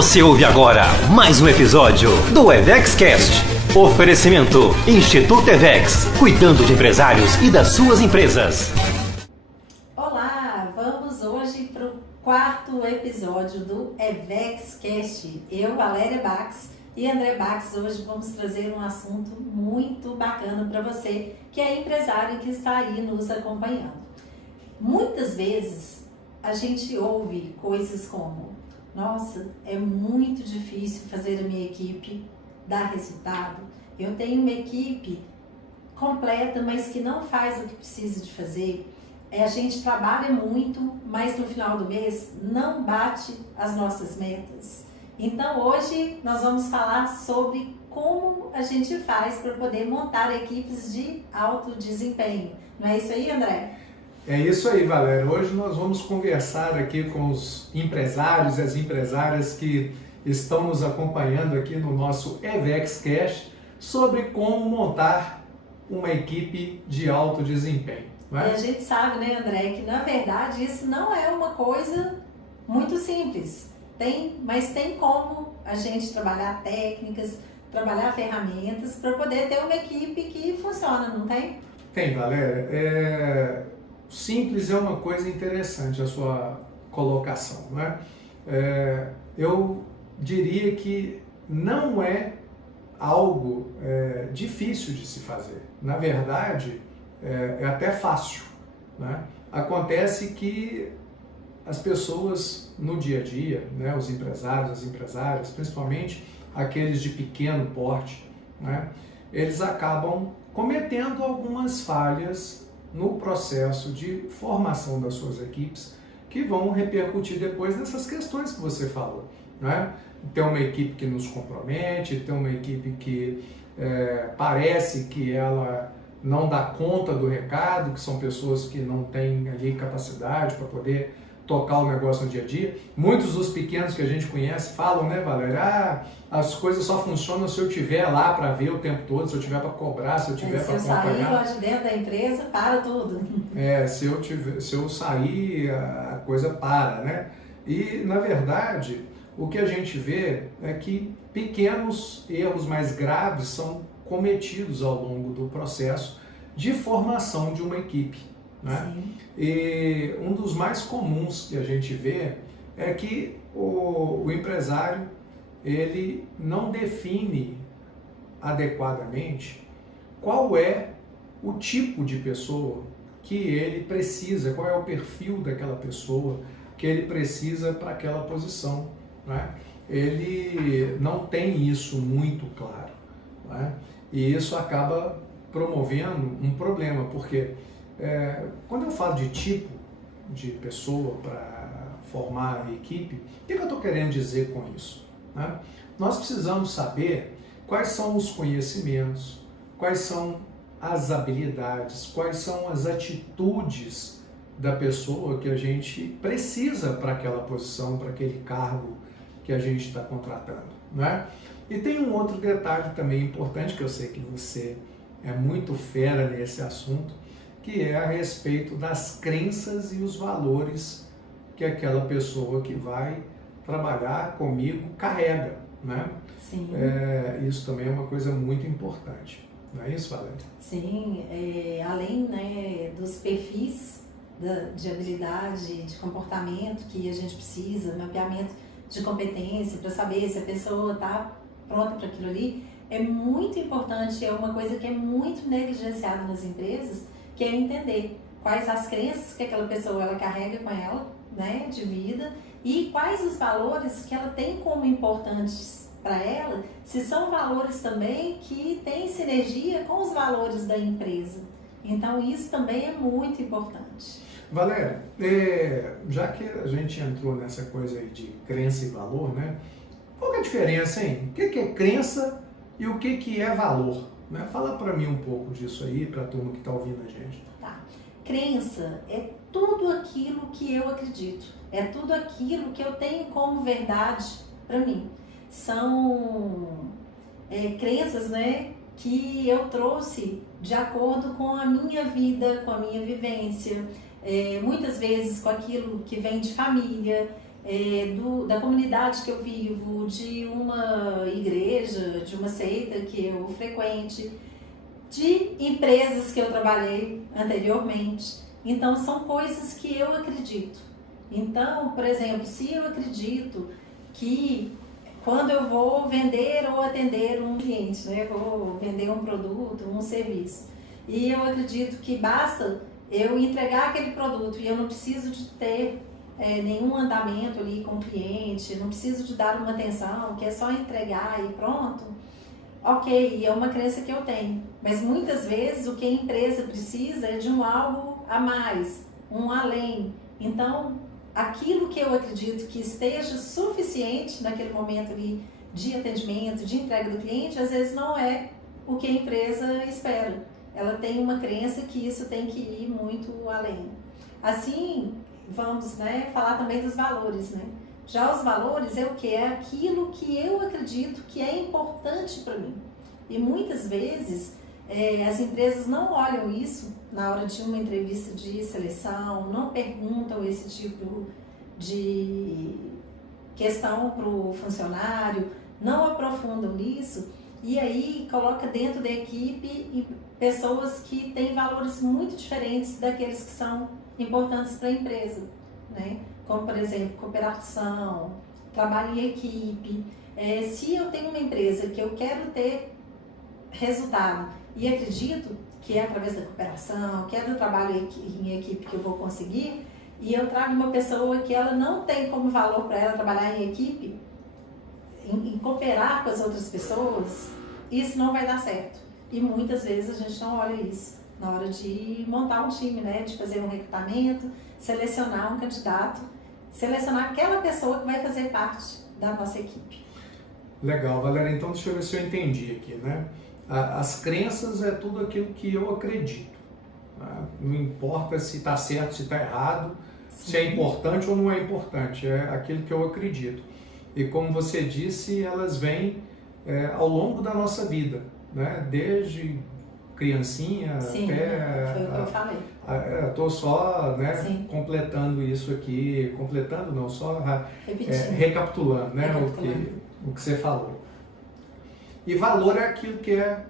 Você ouve agora mais um episódio do EvexCast. Oferecimento Instituto Evex, cuidando de empresários e das suas empresas. Olá, vamos hoje para o quarto episódio do EvexCast. Eu, Valéria Bax e André Bax, hoje vamos trazer um assunto muito bacana para você que é empresário e que está aí nos acompanhando. Muitas vezes a gente ouve coisas como: nossa, é muito difícil fazer a minha equipe dar resultado. Eu tenho uma equipe completa, mas que não faz o que precisa de fazer. A gente trabalha muito, mas no final do mês não bate as nossas metas. Então hoje nós vamos falar sobre como a gente faz para poder montar equipes de alto desempenho. Não é isso aí, André? É isso aí, Valéria. Hoje nós vamos conversar aqui com os empresários e as empresárias que estão nos acompanhando aqui no nosso EvexCast sobre como montar uma equipe de alto desempenho. Né? E a gente sabe, né, André, que na verdade isso não é uma coisa muito simples. Mas tem como a gente trabalhar técnicas, trabalhar ferramentas para poder ter uma equipe que funciona, não tem? Tem, Valéria. Simples é uma coisa interessante a sua colocação, né? Eu diria que não é algo difícil de se fazer. Na verdade, é até fácil, né? Acontece que as pessoas no dia a dia, né, os empresários, as empresárias, principalmente aqueles de pequeno porte, né, eles acabam cometendo algumas falhas no processo de formação das suas equipes, que vão repercutir depois nessas questões que você falou, né? Ter uma equipe que nos compromete, ter uma equipe que parece que ela não dá conta do recado, que são pessoas que não têm ali capacidade para poder tocar o negócio no dia a dia. Muitos dos pequenos que a gente conhece falam, né, Valéria? As coisas só funcionam se eu estiver lá para ver o tempo todo, se eu tiver para cobrar, se eu tiver para acompanhar. Se eu sair lá de dentro da empresa, para tudo. Se eu sair, a coisa para, né? E, na verdade, o que a gente vê é que pequenos erros mais graves são cometidos ao longo do processo de formação de uma equipe. Né? E um dos mais comuns que a gente vê é que o empresário ele não define adequadamente qual é o tipo de pessoa que ele precisa, qual é o perfil daquela pessoa que ele precisa para aquela posição. Né? Ele não tem isso muito claro. Né? E isso acaba promovendo um problema, porque quando eu falo de tipo de pessoa para formar a equipe, o que eu estou querendo dizer com isso? Né? Nós precisamos saber quais são os conhecimentos, quais são as habilidades, quais são as atitudes da pessoa que a gente precisa para aquela posição, para aquele cargo que a gente está contratando. Né? E tem um outro detalhe também importante, que eu sei que você é muito fera nesse assunto, que é a respeito das crenças e os valores que aquela pessoa que vai trabalhar comigo carrega, né? Sim. Isso também é uma coisa muito importante, não é isso, Valéria? Sim, além, né, dos perfis de habilidade, de comportamento que a gente precisa, mapeamento de competência para saber se a pessoa está pronta para aquilo ali, é muito importante, é uma coisa que é muito negligenciada nas empresas, que é entender quais as crenças que aquela pessoa ela carrega com ela, né, de vida, e quais os valores que ela tem como importantes para ela, se são valores também que têm sinergia com os valores da empresa. Então isso também é muito importante. Valéria, já que a gente entrou nessa coisa aí de crença e valor, né, qual que é a diferença, hein? O que é crença e o que é valor? Né? Fala para mim um pouco disso aí, para a turma que está ouvindo a gente. Tá. Crença é tudo aquilo que eu acredito, é tudo aquilo que eu tenho como verdade para mim. São crenças, né, que eu trouxe de acordo com a minha vida, com a minha vivência, muitas vezes com aquilo que vem de família. da comunidade que eu vivo, de uma igreja, de uma seita que eu frequente, de empresas que eu trabalhei anteriormente. Então, são coisas que eu acredito. Então, por exemplo, se eu acredito que quando eu vou vender ou atender um cliente, né, vou vender um produto, um serviço, e eu acredito que basta eu entregar aquele produto e eu não preciso de ter nenhum andamento ali com o cliente, não preciso de dar uma atenção, que é só entregar e pronto, ok, é uma crença que eu tenho. Mas muitas vezes o que a empresa precisa é de um algo a mais, um além. Então, aquilo que eu acredito que esteja suficiente naquele momento ali de atendimento, de entrega do cliente, às vezes não é o que a empresa espera. Ela tem uma crença que isso tem que ir muito além. Assim, vamos, né, falar também dos valores, né? Já os valores é o que? É aquilo que eu acredito que é importante para mim. E muitas vezes as empresas não olham isso na hora de uma entrevista de seleção, não perguntam esse tipo de questão para o funcionário, não aprofundam nisso e aí coloca dentro da equipe pessoas que têm valores muito diferentes daqueles que são importantes para a empresa, né? Como, por exemplo, cooperação, trabalho em equipe. Se eu tenho uma empresa que eu quero ter resultado e acredito que é através da cooperação, que é do trabalho em equipe que eu vou conseguir, e eu trago uma pessoa que ela não tem como valor para ela trabalhar em equipe, em cooperar com as outras pessoas, isso não vai dar certo. E muitas vezes a gente não olha isso na hora de montar um time, né? De fazer um recrutamento, selecionar um candidato, selecionar aquela pessoa que vai fazer parte da nossa equipe. Legal, Valéria. Então, deixa eu ver se eu entendi aqui, né? As crenças é tudo aquilo que eu acredito. Né? Não importa se está certo, se está errado, sim, se é importante ou não é importante, é aquilo que eu acredito. E como você disse, elas vêm ao longo da nossa vida, né? Desde criancinha, sim, até... Foi o que eu falei. Estou só, né, sim, completando isso aqui, completando não, só recapitulando, né, o que você falou. E valor é aquilo que é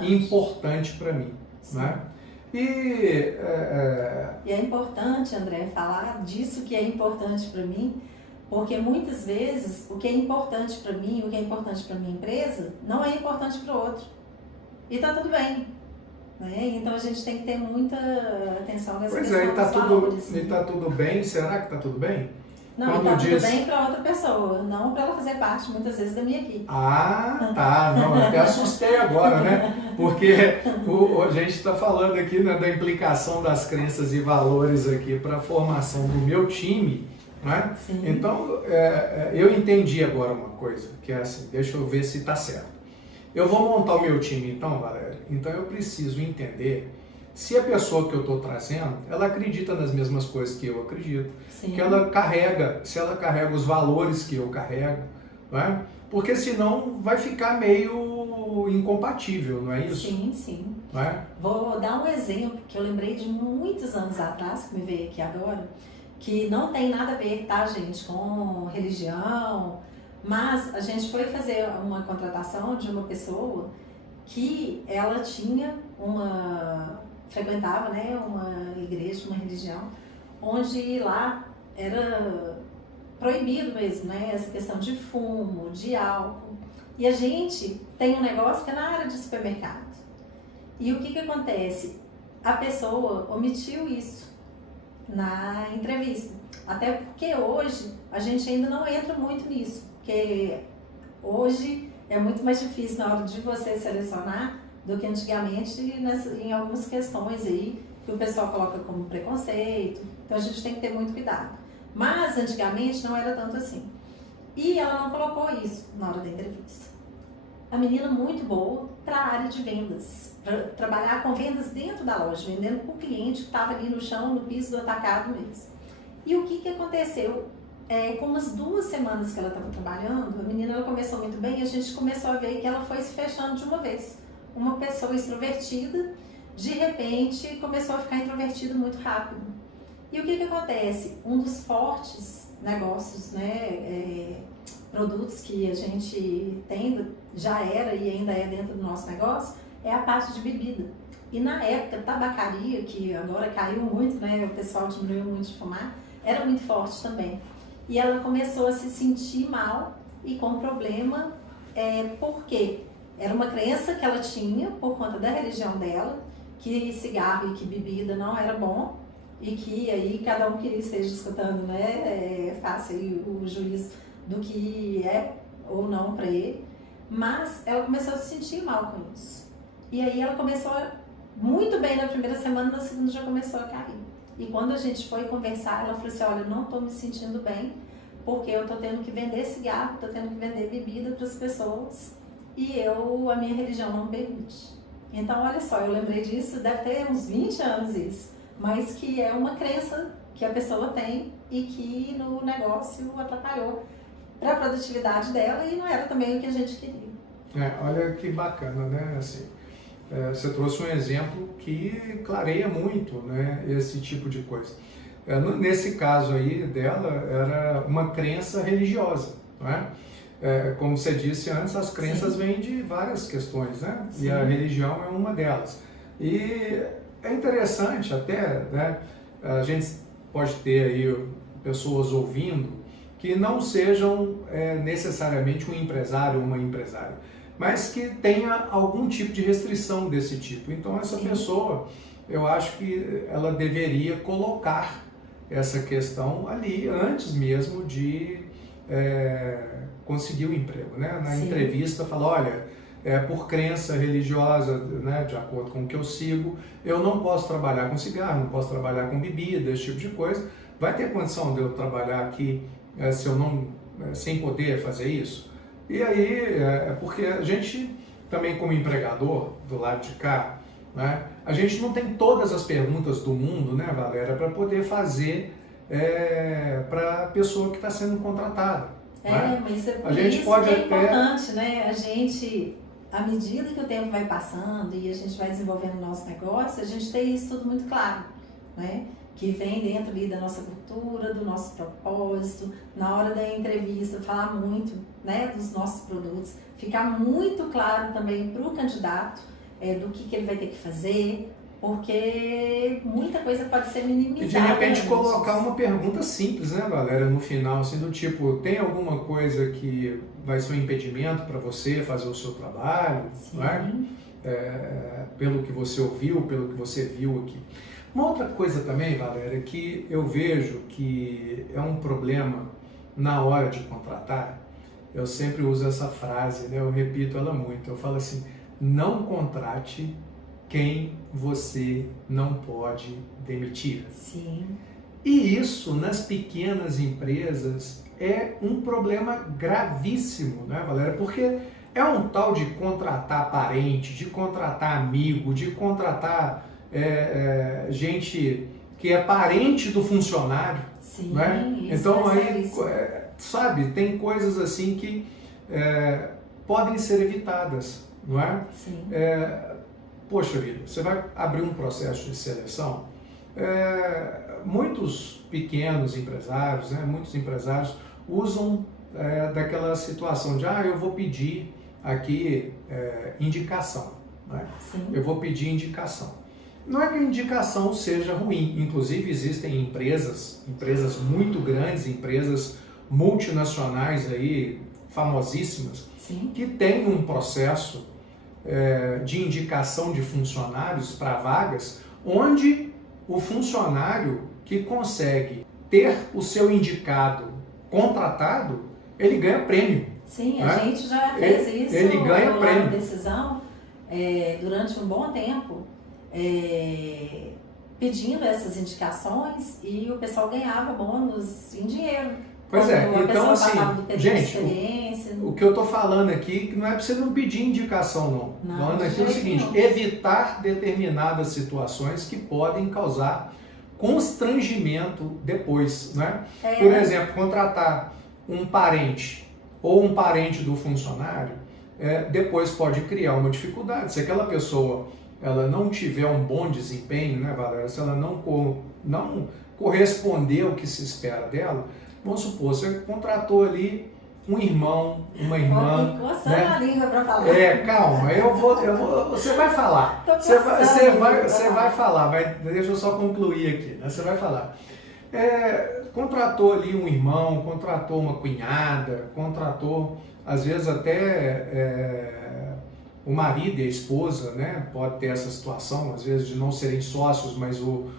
importante para mim, né? E é importante, André, falar disso que é importante para mim, porque muitas vezes o que é importante para mim, o que é importante para minha empresa, não é importante para o outro. E tá tudo bem, né? Então a gente tem que ter muita atenção nessa questão dos valores. E tá tudo bem? Será que tá tudo bem? Não, tá tudo bem para outra pessoa, não para ela fazer parte muitas vezes da minha equipe. Ah, tá. Não, eu até assustei agora, né? Porque a gente está falando aqui, né, da implicação das crenças e valores aqui para a formação do meu time, né? Sim. Então, eu entendi agora uma coisa, que é assim, deixa eu ver se está certo. Eu vou montar o meu time então, Valéria, então eu preciso entender se a pessoa que eu estou trazendo, ela acredita nas mesmas coisas que eu acredito, sim, que ela carrega, se ela carrega os valores que eu carrego, não é? Porque senão vai ficar meio incompatível, não é isso? Sim, sim. Não é? Vou dar um exemplo que eu lembrei de muitos anos atrás, que me veio aqui agora, que não tem nada a ver, tá, gente, com religião, mas a gente foi fazer uma contratação de uma pessoa que ela tinha frequentava, né, uma igreja, uma religião, onde lá era proibido mesmo, né, essa questão de fumo, de álcool. E a gente tem um negócio que é na área de supermercado. E o que acontece? A pessoa omitiu isso na entrevista. Até porque hoje a gente ainda não entra muito nisso, porque hoje é muito mais difícil na hora de você selecionar do que antigamente em algumas questões aí que o pessoal coloca como preconceito. Então a gente tem que ter muito cuidado. Mas antigamente não era tanto assim. E ela não colocou isso na hora da entrevista. A menina muito boa para a área de vendas, para trabalhar com vendas dentro da loja, vendendo para o cliente que estava ali no chão, no piso do atacado mesmo. E o que aconteceu? Com umas 2 semanas que ela estava trabalhando, a menina ela começou muito bem e a gente começou a ver que ela foi se fechando de uma vez. Uma pessoa extrovertida, de repente, começou a ficar introvertida muito rápido. E o que acontece? Um dos fortes negócios, né, produtos que a gente tem, já era e ainda é dentro do nosso negócio, é a parte de bebida. E na época, tabacaria, que agora caiu muito, né, o pessoal diminuiu muito de fumar, era muito forte também. E ela começou a se sentir mal e com problema, porque era uma crença que ela tinha por conta da religião dela, que cigarro e que bebida não era bom, e que aí cada um que esteja escutando, né, faça aí o juízo do que é ou não para ele. Mas ela começou a se sentir mal com isso. E aí ela começou muito bem na primeira semana, na segunda já começou a cair. E quando a gente foi conversar, ela falou assim, olha, eu não estou me sentindo bem, porque eu estou tendo que vender cigarro, estou tendo que vender bebida para as pessoas, e a minha religião não permite. Então, olha só, eu lembrei disso, deve ter uns 20 anos isso, mas que é uma crença que a pessoa tem e que no negócio atrapalhou para a produtividade dela e não era também o que a gente queria. Olha que bacana, né? Assim, você trouxe um exemplo que clareia muito, né, esse tipo de coisa. Nesse caso aí dela, era uma crença religiosa, não é? Como você disse antes, as crenças vêm de várias questões, né? Sim. E a religião é uma delas. E é interessante até, né? A gente pode ter aí pessoas ouvindo que não sejam necessariamente um empresário ou uma empresária, mas que tenha algum tipo de restrição desse tipo. Então essa Sim. pessoa, eu acho que ela deveria colocar essa questão ali antes mesmo de conseguir o emprego, né? Na Sim. entrevista fala, olha, por crença religiosa, né, de acordo com o que eu sigo, eu não posso trabalhar com cigarro, não posso trabalhar com bebida, esse tipo de coisa. Vai ter condição de eu trabalhar aqui se eu não, sem poder fazer isso? E aí, porque a gente também como empregador, do lado de cá, né, a gente não tem todas as perguntas do mundo, né, Valéria, para poder fazer para a pessoa que está sendo contratada. Né? Mas a gente isso pode que é importante, né? A gente, à medida que o tempo vai passando e a gente vai desenvolvendo o nosso negócio, a gente tem isso tudo muito claro, né? Que vem dentro ali da nossa cultura, do nosso propósito, na hora da entrevista, falar muito, né, dos nossos produtos, ficar muito claro também para o candidato do que ele vai ter que fazer, porque muita coisa pode ser minimizada. E de repente colocar uma pergunta simples, né, Valéria, no final, assim, do tipo, tem alguma coisa que vai ser um impedimento para você fazer o seu trabalho, não é? Pelo que você ouviu, pelo que você viu aqui. Uma outra coisa também, Valéria, que eu vejo que é um problema na hora de contratar, eu sempre uso essa frase, né? Eu repito ela muito, eu falo assim, não contrate quem você não pode demitir. Sim. E isso, nas pequenas empresas, é um problema gravíssimo, né, Valéria? Porque é um tal de contratar parente, de contratar amigo, de contratar gente que é parente do funcionário. Sim, né? Então aí, sabe, tem coisas assim que podem ser evitadas, não é? Sim. Poxa vida, você vai abrir um processo de seleção, muitos pequenos empresários, né, muitos empresários usam daquela situação de, eu vou pedir aqui indicação, né? Eu vou pedir indicação. Não é que a indicação seja ruim, inclusive existem empresas muito grandes, empresas multinacionais aí, famosíssimas, Sim. que têm um processo de indicação de funcionários para vagas, onde o funcionário que consegue ter o seu indicado contratado, ele ganha prêmio. Sim, a gente já fez isso. Ele ganha prêmio. Na decisão, durante um bom tempo, pedindo essas indicações e o pessoal ganhava bônus em dinheiro. Pois então assim, gente, o que eu estou falando aqui que não é para você não pedir indicação não. Falando aqui é o seguinte, evitar determinadas situações que podem causar constrangimento depois, né? Por exemplo, contratar um parente ou um parente do funcionário, depois pode criar uma dificuldade. Se aquela pessoa ela não tiver um bom desempenho, né, Valéria? Se ela não corresponder ao que se espera dela, vamos supor, você contratou ali um irmão, uma irmã, né? A língua para falar. Calma, você vai falar. Você vai falar, deixa eu só concluir aqui, né? Você vai falar. Contratou ali um irmão, contratou uma cunhada, contratou, às vezes até o marido e a esposa, né? Pode ter essa situação, às vezes de não serem sócios, mas o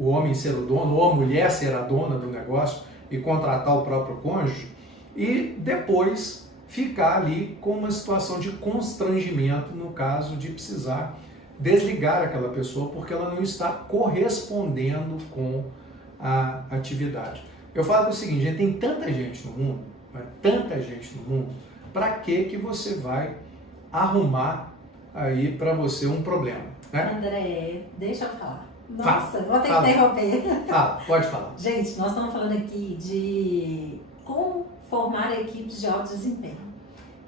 homem ser o dono, ou a mulher ser a dona do negócio e contratar o próprio cônjuge, e depois ficar ali com uma situação de constrangimento no caso de precisar desligar aquela pessoa porque ela não está correspondendo com a atividade. Eu falo o seguinte, gente, tem tanta gente no mundo, né? Tanta gente no mundo, para que você vai arrumar aí para você um problema, né? André, deixa eu falar. Nossa, vou ter que interromper. Pode falar. Gente, nós estamos falando aqui de como formar equipes de alto desempenho.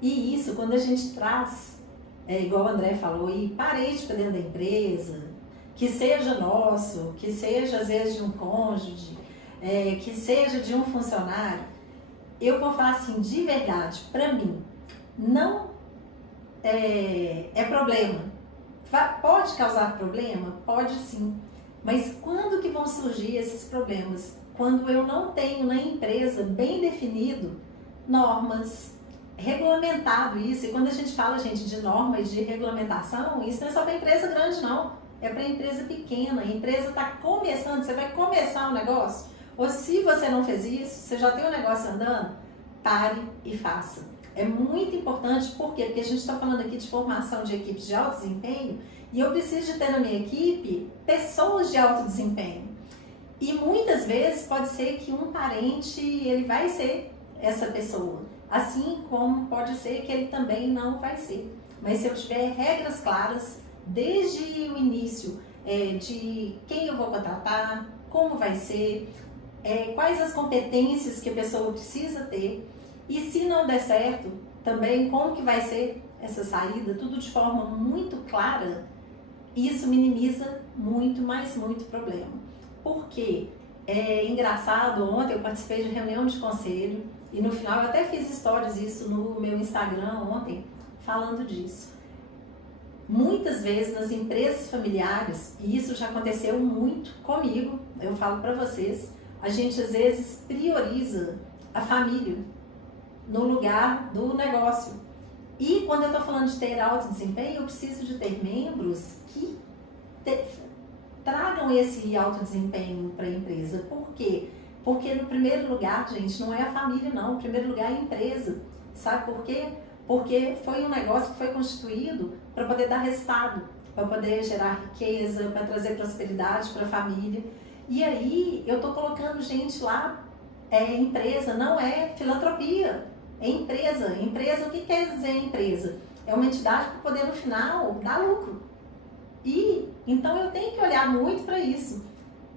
E isso, quando a gente traz, igual o André falou, e parente para dentro da empresa, que seja nosso, que seja às vezes de um cônjuge, que seja de um funcionário, eu vou falar assim, de verdade, para mim, não é problema. Pode causar problema? Pode sim. Mas quando que vão surgir esses problemas? Quando eu não tenho na empresa bem definido normas, regulamentado isso. E quando a gente fala, gente, de norma e de regulamentação, isso não é só para empresa grande, não. É para empresa pequena. A empresa está começando, você vai começar um negócio. Ou se você não fez isso, você já tem um negócio andando, pare e faça. É muito importante, por quê? Porque a gente está falando aqui de formação de equipes de alto desempenho e eu preciso de ter na minha equipe pessoas de alto desempenho. E muitas vezes pode ser que um parente, ele vai ser essa pessoa, assim como pode ser que ele também não vai ser. Mas se eu tiver regras claras, desde o início, de quem eu vou contratar, como vai ser, quais as competências que a pessoa precisa ter, e se não der certo, também como que vai ser essa saída, tudo de forma muito clara, isso minimiza muito, mas muito problema. Porque é engraçado, ontem eu participei de reunião de conselho e no final eu até fiz stories isso no meu Instagram ontem, falando disso. Muitas vezes nas empresas familiares, e isso já aconteceu muito comigo, eu falo para vocês, a gente às vezes prioriza a família no lugar do negócio. E quando eu estou falando de ter alto desempenho, eu preciso de ter membros que tragam esse alto desempenho para a empresa. Por quê? Porque no primeiro lugar, gente, não é a família não, no primeiro lugar é a empresa. Sabe por quê? Porque foi um negócio que foi constituído para poder dar resultado, para poder gerar riqueza, para trazer prosperidade para a família. E aí eu estou colocando gente lá, empresa, não é filantropia, é empresa. Empresa, o que quer dizer empresa? É uma entidade para poder no final dar lucro. E então eu tenho que olhar muito para isso.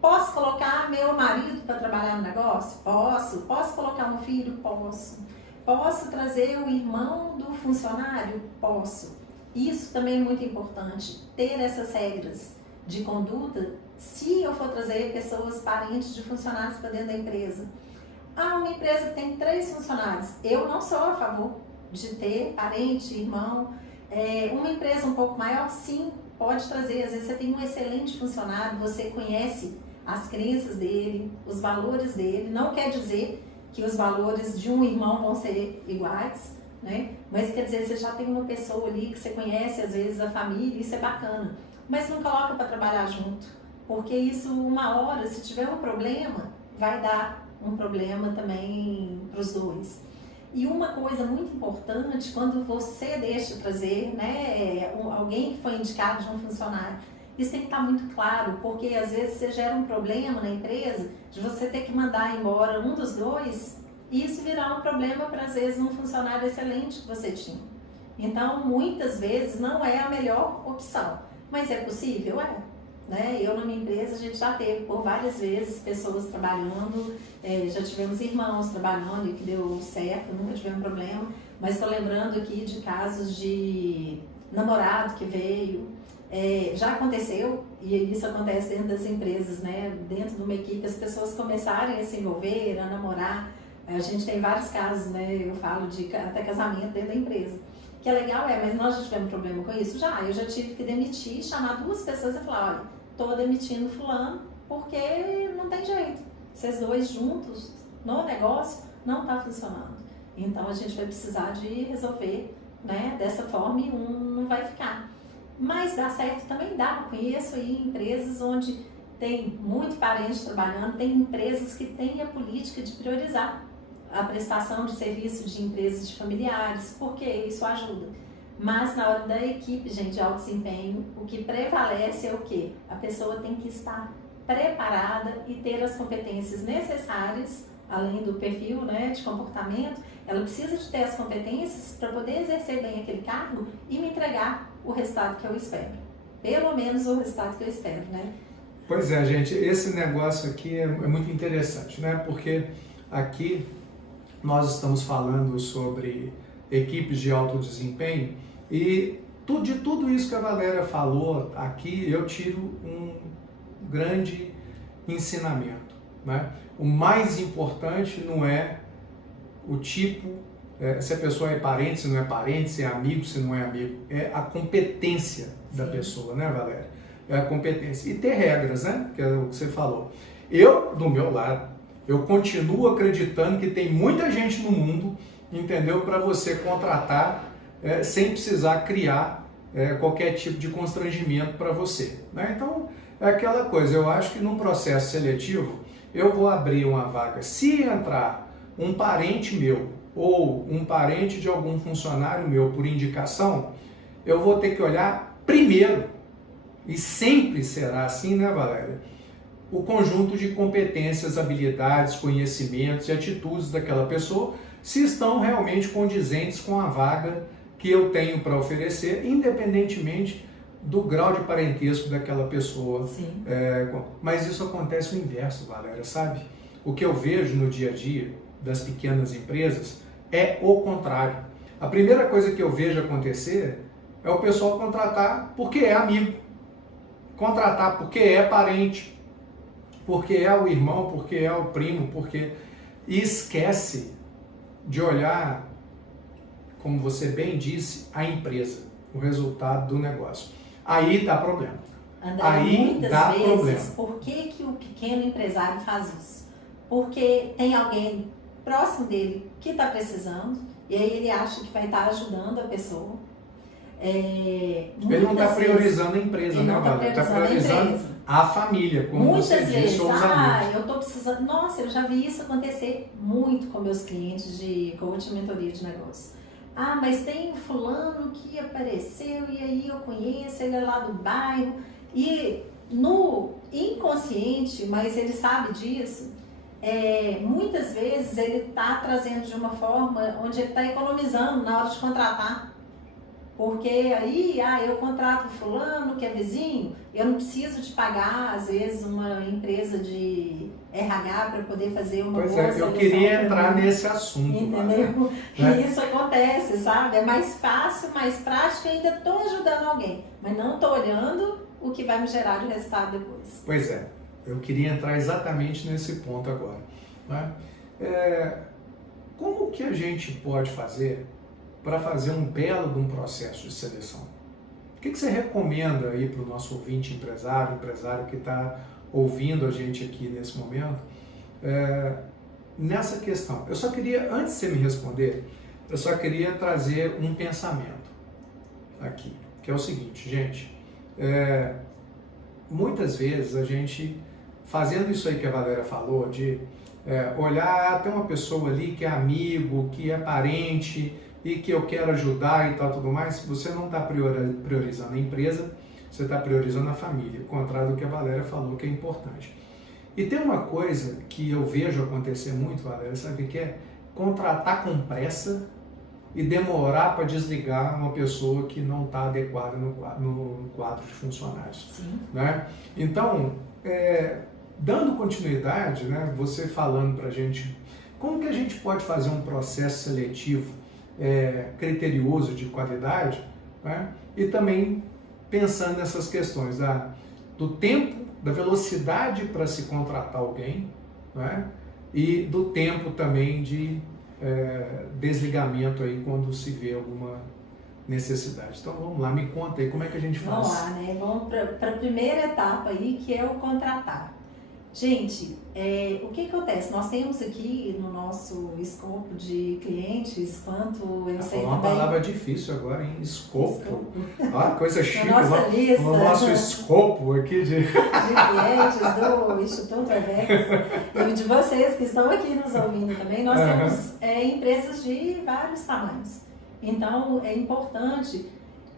Posso colocar meu marido para trabalhar no negócio? Posso. Posso colocar um filho? Posso. Posso trazer o irmão do funcionário? Posso. Isso também é muito importante, ter essas regras de conduta se eu for trazer pessoas parentes de funcionários para dentro da empresa. Uma empresa tem 3 funcionários. Eu não sou a favor de ter parente, irmão. Uma empresa um pouco maior, sim, pode trazer. Às vezes você tem um excelente funcionário, você conhece as crenças dele, os valores dele. Não quer dizer que os valores de um irmão vão ser iguais, né? Mas quer dizer, você já tem uma pessoa ali que você conhece, às vezes, a família, isso é bacana. Mas não coloca para trabalhar junto, porque isso, uma hora, se tiver um problema, vai dar um problema também para os dois. E uma coisa muito importante, quando você deixa trazer, né, alguém que foi indicado de um funcionário, isso tem que estar muito claro, porque às vezes você gera um problema na empresa de você ter que mandar embora um dos dois e isso virar um problema para, às vezes, um funcionário excelente que você tinha. Então, muitas vezes, não é a melhor opção, mas é possível? Né? Eu, na minha empresa, a gente já teve por várias vezes pessoas trabalhando, já tivemos irmãos trabalhando e que deu certo, nunca tivemos problema, mas estou lembrando aqui de casos de namorado que veio. Já aconteceu, e isso acontece dentro das empresas, né? Dentro de uma equipe, as pessoas começarem a se envolver, a namorar. A gente tem vários casos, né? Eu falo de até casamento dentro da empresa. Que é legal, mas nós já tivemos problema com isso? Eu já tive que demitir, chamar 2 pessoas e falar, olha, tô demitindo fulano porque não tem jeito. Vocês 2 juntos no negócio não tá funcionando. Então a gente vai precisar de resolver, né, dessa forma e um não vai ficar. Mas dá certo também dá. Eu conheço aí empresas onde tem muito parente trabalhando, tem empresas que têm a política de priorizar a prestação de serviço de empresas de familiares, porque isso ajuda. Mas na hora da equipe, gente, de alto desempenho, o que prevalece é o quê? A pessoa tem que estar preparada e ter as competências necessárias, além do perfil, né, de comportamento. Ela precisa de ter as competências para poder exercer bem aquele cargo e me entregar o resultado que eu espero. Pelo menos o resultado que eu espero, né? Pois é, gente, esse negócio aqui é muito interessante, né? Porque aqui nós estamos falando sobre equipes de alto desempenho e de tudo isso que a Valéria falou aqui, eu tiro um grande ensinamento, né? O mais importante não é o tipo, se a pessoa é parente, se não é parente, se é amigo, se não é amigo, é a competência da pessoa, né, Valéria? É a competência. E ter regras, né? Que é o que você falou. Eu, do meu lado, eu continuo acreditando que tem muita gente no mundo, entendeu? Para você contratar sem precisar criar qualquer tipo de constrangimento para você, né? Então, é aquela coisa, eu acho que num processo seletivo, eu vou abrir uma vaga. Se entrar um parente meu ou um parente de algum funcionário meu por indicação, eu vou ter que olhar primeiro, e sempre será assim, né, Valéria? O conjunto de competências, habilidades, conhecimentos e atitudes daquela pessoa, se estão realmente condizentes com a vaga que eu tenho para oferecer, independentemente do grau de parentesco daquela pessoa. Sim. Mas isso acontece o inverso, Valéria, sabe? O que eu vejo no dia a dia das pequenas empresas é o contrário. A primeira coisa que eu vejo acontecer é o pessoal contratar porque é amigo, contratar porque é parente, porque é o irmão, porque é o primo, e esquece de olhar, como você bem disse, a empresa, o resultado do negócio. Aí dá problema. André, Aí muitas dá vezes, problema. por que o pequeno empresário faz isso? Porque tem alguém próximo dele que está precisando, e aí ele acha que vai estar ajudando a pessoa. Ele não está priorizando a empresa, né, Valéria? Está priorizando a família, como muitas você vezes, disse, ou os amigos. eu estou precisando. Nossa, eu já vi isso acontecer muito com meus clientes de coaching e mentoria de negócio. Mas tem um fulano que apareceu e aí eu conheço, ele é lá do bairro. E no inconsciente, mas ele sabe disso, muitas vezes ele está trazendo de uma forma onde ele está economizando na hora de contratar. Porque aí, eu contrato fulano que é vizinho, eu não preciso de pagar, às vezes, uma empresa de RH para poder fazer uma boa seleção. Eu queria entrar nesse assunto. Entendeu? Né? E isso acontece, sabe? É mais fácil, mais prático, ainda estou ajudando alguém, mas não estou olhando o que vai me gerar de resultado depois. Pois é, eu queria entrar exatamente nesse ponto agora. Né? Como que a gente pode fazer para fazer um belo de um processo de seleção? O que você recomenda aí para o nosso ouvinte empresário que está ouvindo a gente aqui nesse momento, nessa questão? Eu só queria, antes de você me responder, eu só queria trazer um pensamento aqui, que é o seguinte, gente, muitas vezes a gente, fazendo isso aí que a Valéria falou, de olhar, tem uma pessoa ali que é amigo, que é parente, e que eu quero ajudar e tal, tudo mais, você não está priorizando a empresa, você está priorizando a família, ao contrário do que a Valéria falou, que é importante. E tem uma coisa que eu vejo acontecer muito, Valéria, sabe o que é? Contratar com pressa e demorar para desligar uma pessoa que não está adequada no quadro de funcionários. Sim. Né? Então, dando continuidade, né, você falando para a gente, como que a gente pode fazer um processo seletivo criterioso de qualidade, né? e também pensando nessas questões do tempo, da velocidade para se contratar alguém, né? E do tempo também de desligamento aí quando se vê alguma necessidade. Então vamos lá, me conta aí como é que a gente faz. Vamos lá, né? Vamos para a primeira etapa aí, que é o contratar. Gente, o que acontece? Nós temos aqui no nosso escopo de clientes, quanto eu sei uma também... palavra difícil agora, hein? Escopo. Ah, coisa chique. Nossa lista. O nosso escopo aqui de clientes do Instituto EVEX e de vocês que estão aqui nos ouvindo também. Nós temos empresas de vários tamanhos. Então, é importante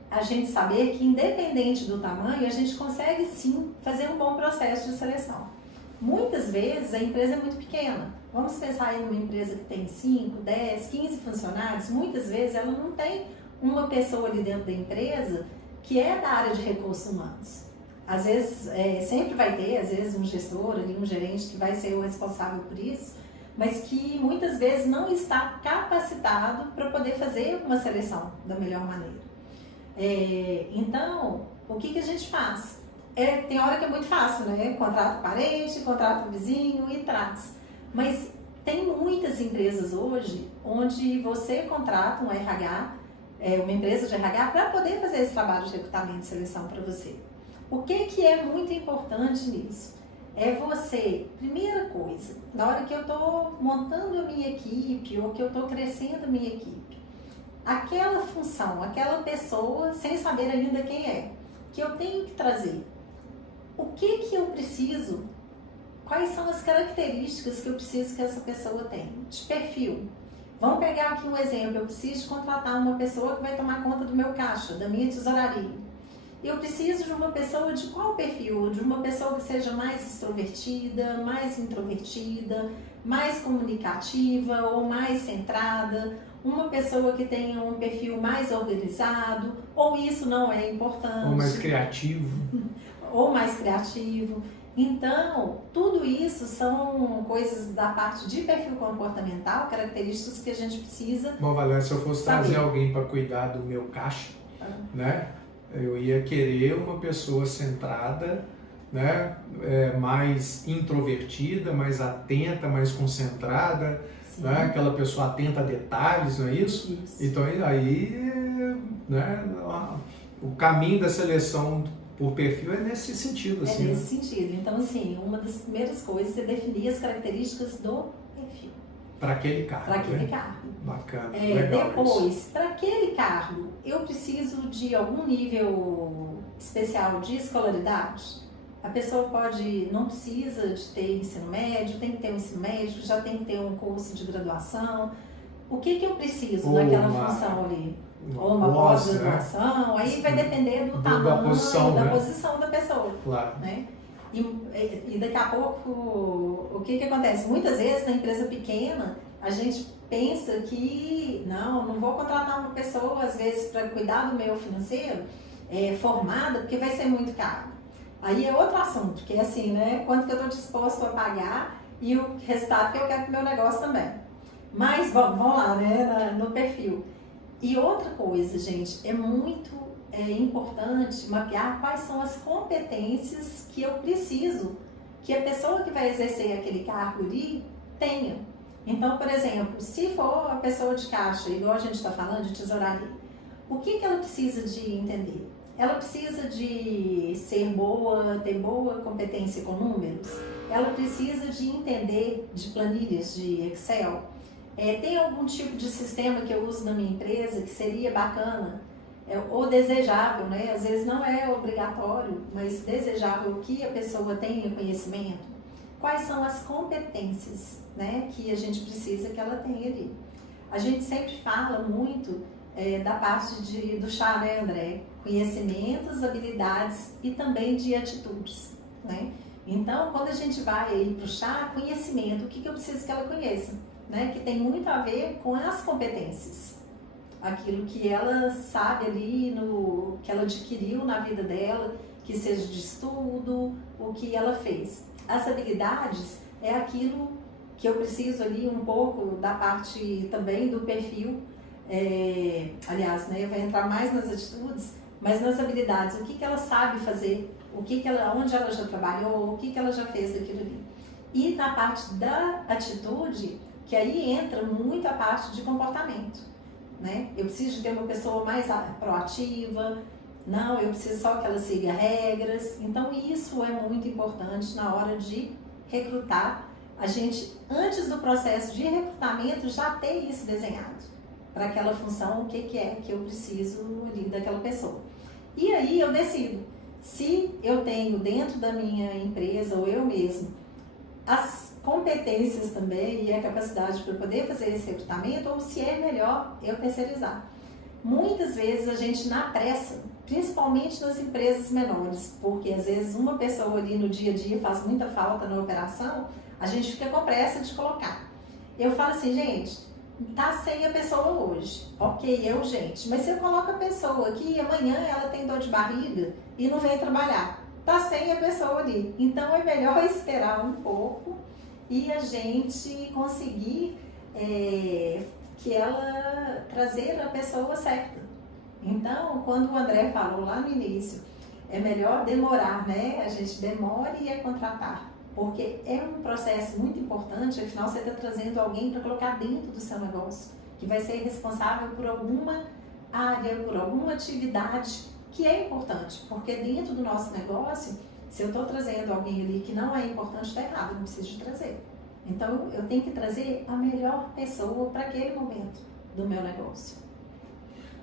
a gente saber que, independente do tamanho, a gente consegue sim fazer um bom processo de seleção. Muitas vezes a empresa é muito pequena. Vamos pensar em uma empresa que tem 5, 10, 15 funcionários. Muitas vezes ela não tem uma pessoa ali dentro da empresa que é da área de recursos humanos. Às vezes, sempre vai ter, às vezes, um gestor ali, um gerente que vai ser o responsável por isso, mas que muitas vezes não está capacitado para poder fazer uma seleção da melhor maneira. Então, o que a gente faz? Tem hora que é muito fácil, né? Contrata o parente, contrata o vizinho e traz. Mas tem muitas empresas hoje onde você contrata um RH, uma empresa de RH, para poder fazer esse trabalho de recrutamento e seleção para você. O que é muito importante nisso? É você, primeira coisa, na hora que eu estou montando a minha equipe ou que eu estou crescendo a minha equipe, aquela função, aquela pessoa, sem saber ainda quem é, que eu tenho que trazer. O que eu preciso? Quais são as características que eu preciso que essa pessoa tenha? De perfil. Vamos pegar aqui um exemplo. Eu preciso contratar uma pessoa que vai tomar conta do meu caixa, da minha tesouraria. Eu preciso de uma pessoa de qual perfil? De uma pessoa que seja mais extrovertida, mais introvertida, mais comunicativa ou mais centrada, uma pessoa que tenha um perfil mais organizado, ou isso não é importante. Ou mais criativo. Ou mais criativo. Então, tudo isso são coisas da parte de perfil comportamental, características que a gente precisa. Bom, Valéria, se eu fosse saber. Trazer alguém para cuidar do meu caixa, né? Eu ia querer uma pessoa centrada, né? Mais introvertida, mais atenta, mais concentrada, né? Aquela pessoa atenta a detalhes, não é isso? Isso. Então aí, né? O caminho da seleção por perfil é nesse sentido, assim. É nesse sentido. Então, assim, uma das primeiras coisas é definir as características do perfil. Para aquele cargo. Para aquele né? cargo. Bacana. Legal. Depois, para aquele cargo, eu preciso de algum nível especial de escolaridade? A pessoa não precisa de ter ensino médio, tem que ter um ensino médio, já tem que ter um curso de graduação. O que eu preciso naquela função ali? Ou uma pós-graduação, né? Aí vai depender do tamanho da posição, da né? posição da pessoa. Claro. Né? E daqui a pouco, o que acontece? Muitas vezes na empresa pequena, a gente pensa que não vou contratar uma pessoa, às vezes, para cuidar do meu financeiro, formada, porque vai ser muito caro. Aí é outro assunto, que é assim, né? Quanto que eu estou disposto a pagar e o resultado que eu quero para o meu negócio também. Mas vamos lá, né? No perfil. E outra coisa, gente, é muito importante mapear quais são as competências que eu preciso que a pessoa que vai exercer aquele cargo ali tenha. Então, por exemplo, se for a pessoa de caixa, igual a gente está falando, de tesouraria, o que ela precisa de entender? Ela precisa de ser boa, ter boa competência com números? Ela precisa de entender de planilhas de Excel? Tem algum tipo de sistema que eu uso na minha empresa que seria bacana ou desejável, né? Às vezes não é obrigatório, mas desejável que a pessoa tenha conhecimento. Quais são as competências, né, que a gente precisa que ela tenha ali? A gente sempre fala muito da parte do chá, né, André? Conhecimentos, habilidades e também de atitudes, né? Então, quando a gente vai aí para o chá, conhecimento, o que eu preciso que ela conheça? Né, que tem muito a ver com as competências, aquilo que ela sabe ali, que ela adquiriu na vida dela, que seja de estudo, o que ela fez. As habilidades é aquilo que eu preciso ali um pouco da parte também do perfil, aliás, né, vai entrar mais nas atitudes, mas nas habilidades, o que ela sabe fazer, onde ela já trabalhou, o que ela já fez daquilo ali. E na parte da atitude, que aí entra muito a parte de comportamento, né? Eu preciso de ter uma pessoa mais proativa, não, eu preciso só que ela siga regras. Então isso é muito importante na hora de recrutar. A gente, antes do processo de recrutamento, já ter isso desenhado para aquela função, o que é que eu preciso ali daquela pessoa. E aí eu decido se eu tenho dentro da minha empresa ou eu mesmo as competências também e a capacidade para poder fazer esse recrutamento, ou se é melhor eu terceirizar. Muitas vezes a gente, na pressa, principalmente nas empresas menores, porque às vezes uma pessoa ali no dia a dia faz muita falta na operação, a gente fica com pressa de colocar. Eu falo assim, gente, tá sem a pessoa hoje, ok, é urgente, mas você coloca a pessoa aqui e amanhã ela tem dor de barriga e não vem trabalhar, tá sem a pessoa ali. Então é melhor esperar um pouco e a gente conseguir que ela trazer a pessoa certa. Então, quando o André falou lá no início, é melhor demorar, né? A gente demora e contratar, porque é um processo muito importante, afinal você está trazendo alguém para colocar dentro do seu negócio, que vai ser responsável por alguma área, por alguma atividade que é importante, porque dentro do nosso negócio, se eu estou trazendo alguém ali que não é importante, está errado, eu não preciso de trazer. Então, eu tenho que trazer a melhor pessoa para aquele momento do meu negócio.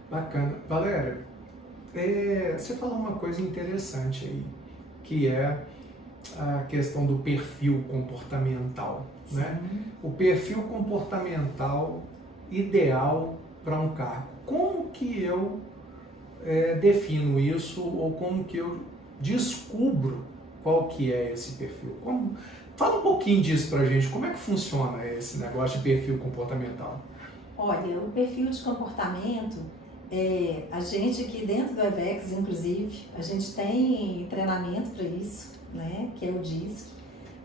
Bacana. Valéria, você falou uma coisa interessante aí, que é a questão do perfil comportamental, né? O perfil comportamental ideal para um cargo. Como que eu defino isso, ou como que eu descubro qual que é esse perfil? Fala um pouquinho disso pra gente, como é que funciona esse negócio de perfil comportamental? Olha, o perfil de comportamento, a gente aqui dentro do EVEX, inclusive, a gente tem treinamento para isso, né, que é o DISC.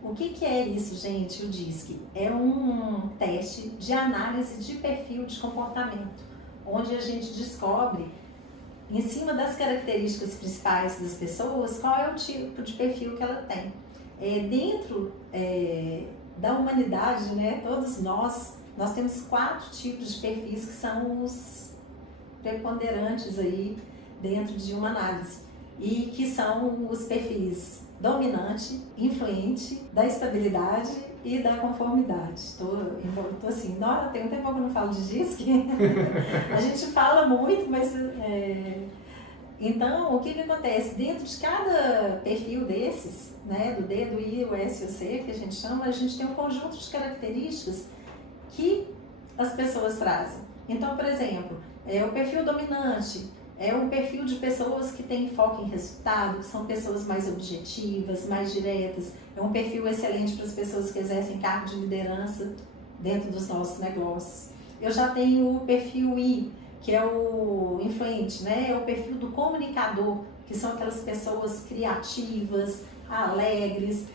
O que é isso, gente? O DISC é um teste de análise de perfil de comportamento, onde a gente descobre, em cima das características principais das pessoas, qual é o tipo de perfil que ela tem. Dentro da humanidade, né, todos nós temos 4 tipos de perfis que são os preponderantes aí dentro de uma análise, e que são os perfis dominante, influente, da estabilidade e da conformidade. Tô assim, tem um tempo que eu não falo de DISC, a gente fala muito, mas... Então, o que acontece? Dentro de cada perfil desses, né, do D, do I, o S e o C, que a gente chama, a gente tem um conjunto de características que as pessoas trazem. Então, por exemplo, o perfil dominante é um perfil de pessoas que têm foco em resultado, que são pessoas mais objetivas, mais diretas. É um perfil excelente para as pessoas que exercem cargo de liderança dentro dos nossos negócios. Eu já tenho o perfil I, que é o influente, né? É o perfil do comunicador, que são aquelas pessoas criativas, alegres,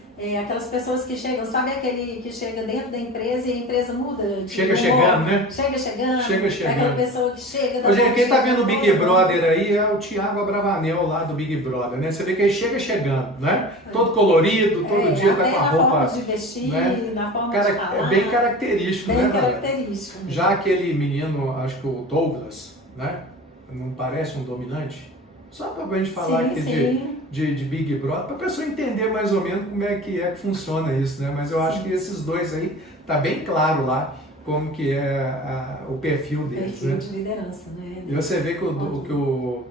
aquelas pessoas que chegam, sabe aquele que chega dentro da empresa e a empresa muda? Chega chegando, né? Chega chegando. Chega. Aquela pessoa que chega... Gente, quem tá vendo o Big Brother aí é o Thiago Abravanel lá do Big Brother, né? Você vê que ele chega chegando, né? Todo colorido, todo dia tá com a roupa... na forma de vestir, né? Na forma de falar. É bem característico, bem né? Característico. Já aquele menino, acho que o Douglas, né? Não parece um dominante? Só pra gente falar aqui de Big Brother, para a pessoa entender mais ou menos como é que funciona isso, né? Mas eu acho que esses dois aí, tá bem claro lá como que é o perfil deles, perfil de liderança, né? E você vê que o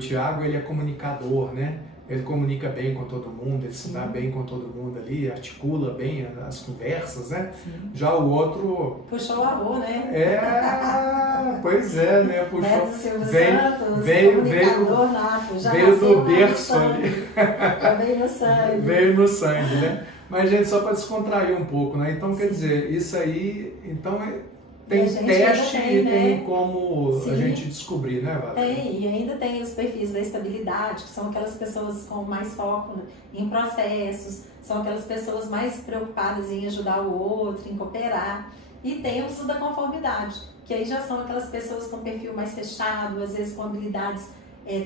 Thiago, ele é comunicador, né? Ele comunica bem com todo mundo, ele se dá bem com todo mundo ali, articula bem as conversas, né? Sim. Já o outro... Puxou o avô, né? Pois é, né? Puxou... Veio do berço ali. Veio no sangue. Veio no sangue, né? Mas, gente, só para descontrair um pouco, né? Então, quer dizer, isso aí... Então, tem teste e tem como a gente descobrir, né, Valéria? Tem, e ainda tem os perfis da estabilidade, que são aquelas pessoas com mais foco em processos, são aquelas pessoas mais preocupadas em ajudar o outro, em cooperar. E tem os da conformidade, que aí já são aquelas pessoas com perfil mais fechado, às vezes com habilidades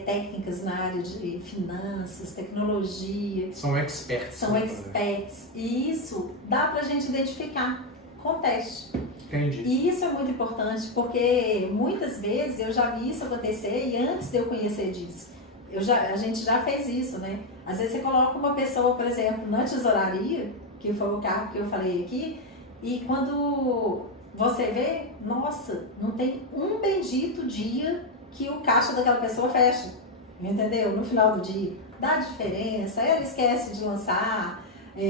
técnicas na área de finanças, tecnologia. São experts. São experts. E isso dá pra gente identificar com teste. Entendi. E isso é muito importante, porque muitas vezes eu já vi isso acontecer e antes de eu conhecer disso, a gente já fez isso, né? Às vezes você coloca uma pessoa, por exemplo, na tesouraria, que foi o cargo que eu falei aqui, e quando você vê, nossa, não tem um bendito dia que o caixa daquela pessoa fecha, entendeu? No final do dia. Dá diferença, ela esquece de lançar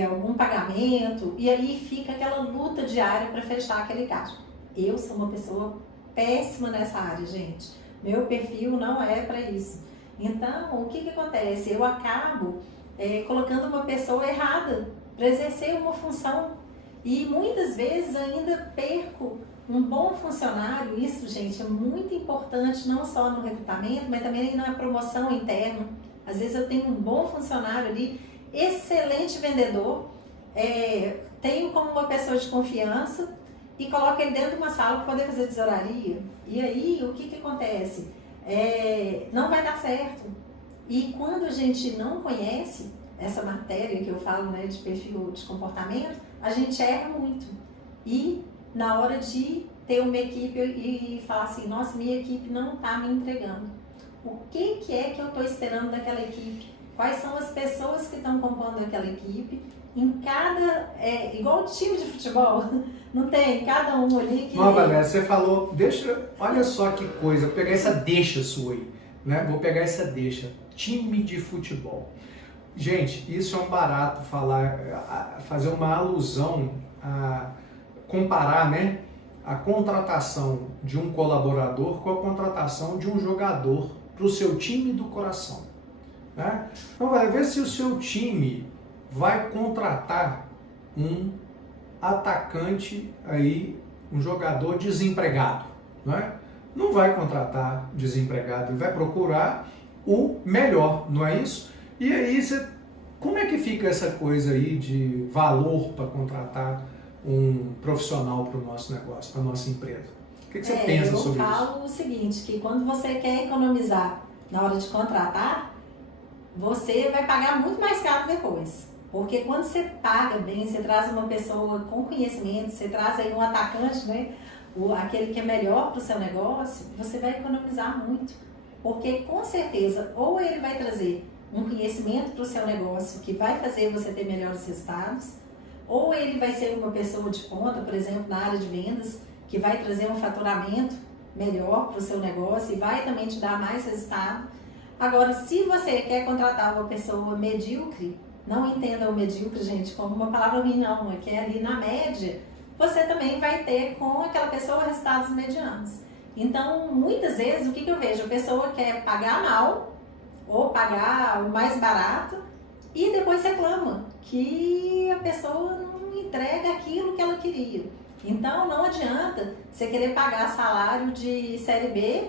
algum pagamento, e aí fica aquela luta diária para fechar aquele caixa. Eu sou uma pessoa péssima nessa área, gente. Meu perfil não é para isso. Então, o que acontece? Eu acabo colocando uma pessoa errada para exercer uma função e muitas vezes ainda perco um bom funcionário. Isso, gente, é muito importante, não só no recrutamento, mas também na promoção interna. Às vezes eu tenho um bom funcionário ali, excelente vendedor, tenho como uma pessoa de confiança e coloco ele dentro de uma sala para poder fazer tesouraria. E aí, o que acontece? Não vai dar certo. E quando a gente não conhece essa matéria que eu falo, né, de perfil de comportamento, a gente erra muito. E na hora de ter uma equipe e falar assim, nossa, minha equipe não está me entregando. O que é que eu estou esperando daquela equipe? Quais são as pessoas que estão compondo aquela equipe? Em cada... igual time de futebol, não tem? Cada um ali que... Não, Valéria, você falou, olha só que coisa, vou pegar essa deixa sua aí, né? Vou pegar essa deixa, time de futebol. Gente, isso é um barato fazer uma alusão, comparar, né, a contratação de um colaborador com a contratação de um jogador para o seu time do coração, né? Então vai ver se o seu time vai contratar um atacante aí, um jogador desempregado, né? Não vai contratar desempregado, ele vai procurar o melhor, não é isso? E aí, como é que fica essa coisa aí de valor para contratar um profissional para o nosso negócio, para a nossa empresa? O que você pensa sobre isso? Eu falo o seguinte, que quando você quer economizar na hora de contratar, você vai pagar muito mais caro depois. Porque quando você paga bem, você traz uma pessoa com conhecimento, você traz aí um atacante, né? Aquele que é melhor para o seu negócio, você vai economizar muito. Porque com certeza, ou ele vai trazer um conhecimento para o seu negócio que vai fazer você ter melhores resultados, ou ele vai ser uma pessoa de ponta, por exemplo, na área de vendas, que vai trazer um faturamento melhor para o seu negócio e vai também te dar mais resultado. Agora, se você quer contratar uma pessoa medíocre, não entenda o medíocre, gente, como uma palavra ruim, não, é que é ali na média, você também vai ter com aquela pessoa resultados medianos. Então, muitas vezes, o que eu vejo? A pessoa quer pagar mal ou pagar o mais barato e depois reclama que a pessoa não entrega aquilo que ela queria. Então, não adianta você querer pagar salário de série B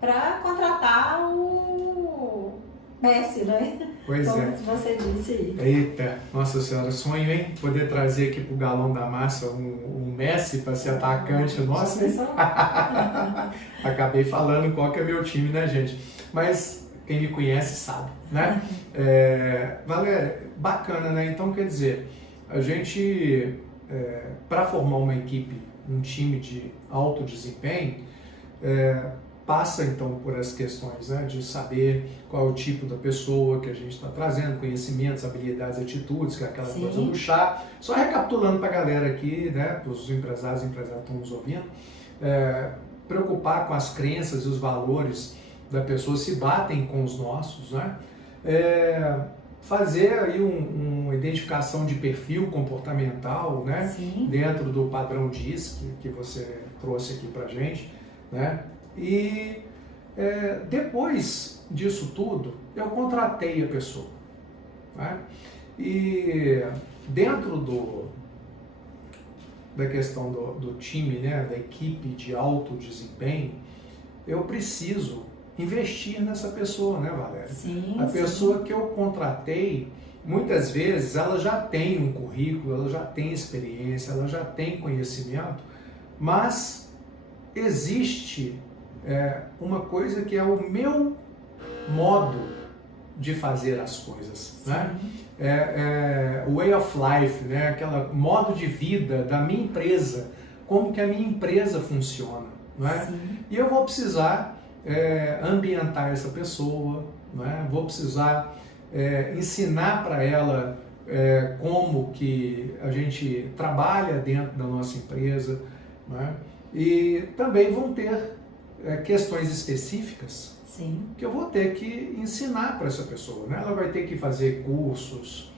para contratar o Messi, né? Pois como é. você disse aí. Eita, nossa senhora, sonho, hein? Poder trazer aqui pro galão da massa um Messi para ser atacante. Nossa, acabei falando qual que é meu time, né, gente? Mas quem me conhece sabe, né? Valéria, bacana, né? Então, quer dizer, a gente, para formar uma equipe, um time de alto desempenho, passa então por essas questões, né, de saber qual é o tipo da pessoa que a gente está trazendo, conhecimentos, habilidades, atitudes, que é aquela Sim. coisa do chá. Só recapitulando para a galera aqui, né, para os empresários que estão nos ouvindo, preocupar com as crenças e os valores da pessoa se batem com os nossos, né? Fazer aí uma identificação de perfil comportamental, né? Sim. Dentro do padrão DISC que você trouxe aqui para gente, né? E depois disso tudo, eu contratei a pessoa, né? E dentro da questão do time, né, da equipe de alto desempenho, eu preciso investir nessa pessoa, né, Valéria? Sim, a pessoa que eu contratei, muitas vezes, ela já tem um currículo, ela já tem experiência, ela já tem conhecimento, mas existe uma coisa que é o meu modo de fazer as coisas, né? Way of life, né? Aquela modo de vida da minha empresa, como que a minha empresa funciona, né? E eu vou precisar ambientar essa pessoa, né? Vou precisar ensinar para ela como que a gente trabalha dentro da nossa empresa, né? E também vão ter questões específicas que eu vou ter que ensinar para essa pessoa, né? Ela vai ter que fazer cursos,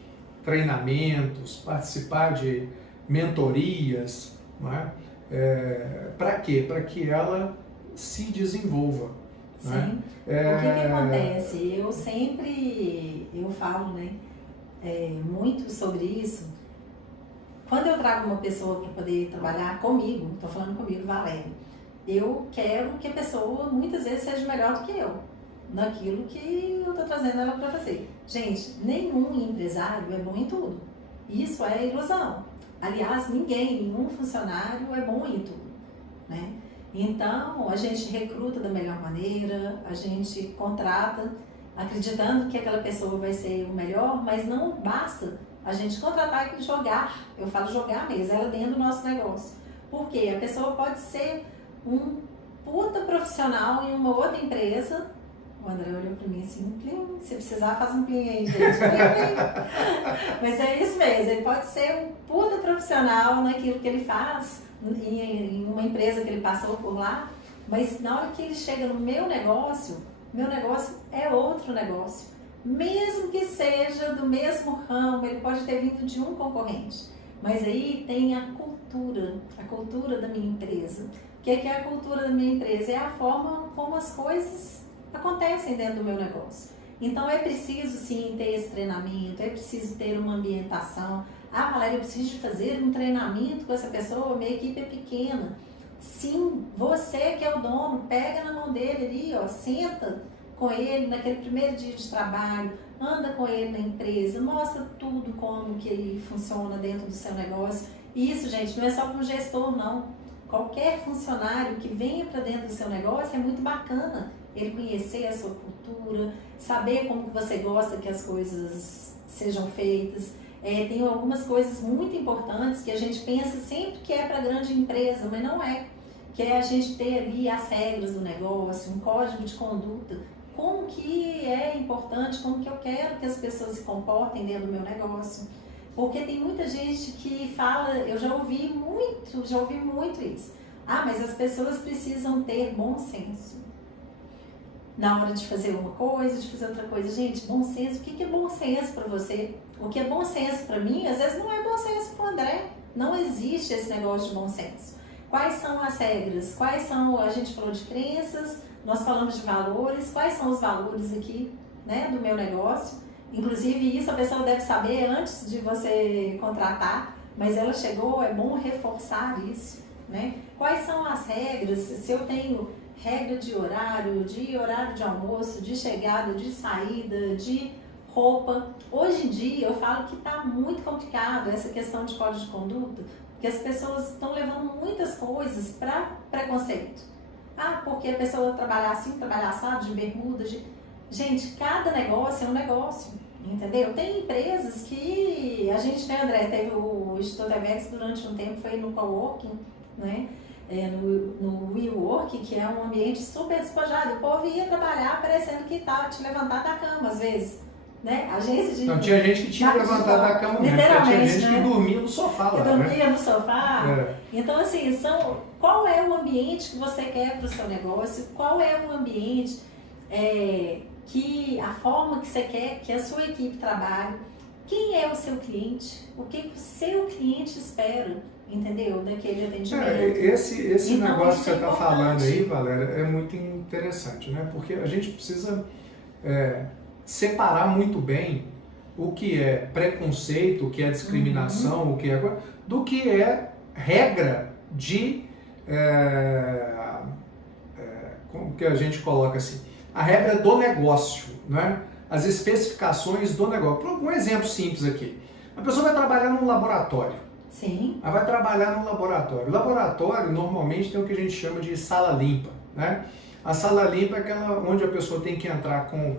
treinamentos, participar de mentorias, né? Para quê? Para que ela se desenvolva. Sim. Né? O que acontece? Eu falo, né, muito sobre isso. Quando eu trago uma pessoa para poder trabalhar comigo, estou falando comigo, Valéria, eu quero que a pessoa muitas vezes seja melhor do que eu, naquilo que eu estou trazendo ela para fazer. Gente, nenhum empresário é bom em tudo. Isso é ilusão. Aliás, nenhum funcionário é bom em tudo, né? Então, a gente recruta da melhor maneira, a gente contrata acreditando que aquela pessoa vai ser o melhor, mas não basta a gente contratar e jogar, eu falo jogar mesmo, ela dentro do nosso negócio. Porque a pessoa pode ser um puta profissional em uma outra empresa. O André olhou para mim assim, se precisar faz um plim aí, gente. Mas é isso mesmo, ele pode ser um puta profissional naquilo que ele faz, em uma empresa que ele passou por lá, mas na hora que ele chega no meu negócio é outro negócio. Mesmo que seja do mesmo ramo, ele pode ter vindo de um concorrente. Mas aí tem a cultura da minha empresa. O que é a cultura da minha empresa? É a forma como as coisas acontecem dentro do meu negócio. Então é preciso sim ter esse treinamento, é preciso ter uma ambientação. Ah, Valéria, eu preciso de fazer um treinamento com essa pessoa, minha equipe é pequena. Sim, você que é o dono, pega na mão dele ali, ó, senta com ele naquele primeiro dia de trabalho, anda com ele na empresa, mostra tudo como que ele funciona dentro do seu negócio. E isso, gente, não é só para o gestor, não. Qualquer funcionário que venha para dentro do seu negócio é muito bacana ele conhecer a sua cultura, saber como que você gosta que as coisas sejam feitas. Tem algumas coisas muito importantes que a gente pensa sempre que é para grande empresa, mas não é. Que é a gente ter ali as regras do negócio, um código de conduta, como que é importante, como que eu quero que as pessoas se comportem dentro do meu negócio. Porque tem muita gente que fala, eu já ouvi muito isso. Ah, mas as pessoas precisam ter bom senso na hora de fazer uma coisa, de fazer outra coisa. Gente, bom senso, o que é bom senso para você? O que é bom senso para mim, às vezes não é bom senso para o André. Não existe esse negócio de bom senso. Quais são as regras? A gente falou de crenças, nós falamos de valores. Quais são os valores aqui, né, do meu negócio? Inclusive isso a pessoa deve saber antes de você contratar, mas ela chegou, é bom reforçar isso, né? Quais são as regras? Se eu tenho regra de horário de almoço, de chegada, de saída, de roupa. Hoje em dia eu falo que está muito complicado essa questão de código de conduta, porque as pessoas estão levando muitas coisas para preconceito. Ah, porque a pessoa trabalhar assim, trabalhar assado, de bermuda, Gente, cada negócio é um negócio, entendeu? Tem empresas que a gente, né, André, teve o Instituto EVEX durante um tempo, foi no coworking, né? No WeWork, que é um ambiente super despojado. O povo ia trabalhar parecendo que estava te levantar da cama, às vezes. Né? Agência de... Então tinha gente que tinha levantado da cama mesmo, tinha gente, né, que dormia no sofá lá, dormia no sofá. Então, assim, qual é o ambiente que você quer para o seu negócio? Qual é o ambiente a forma que você quer que a sua equipe trabalhe? Quem é o seu cliente? O que o seu cliente espera? Entendeu? Daquele atendimento. Esse então, negócio que você está falando aí, Valéria, é muito interessante, né? Porque a gente precisa separar muito bem o que é preconceito, o que é discriminação, o que é do que é regra de como que a gente coloca assim, a regra do negócio, né? As especificações do negócio. Um exemplo simples aqui. A pessoa vai trabalhar num laboratório. Sim. Ela vai trabalhar no laboratório. O laboratório normalmente tem o que a gente chama de sala limpa, né? A sala limpa é aquela onde a pessoa tem que entrar com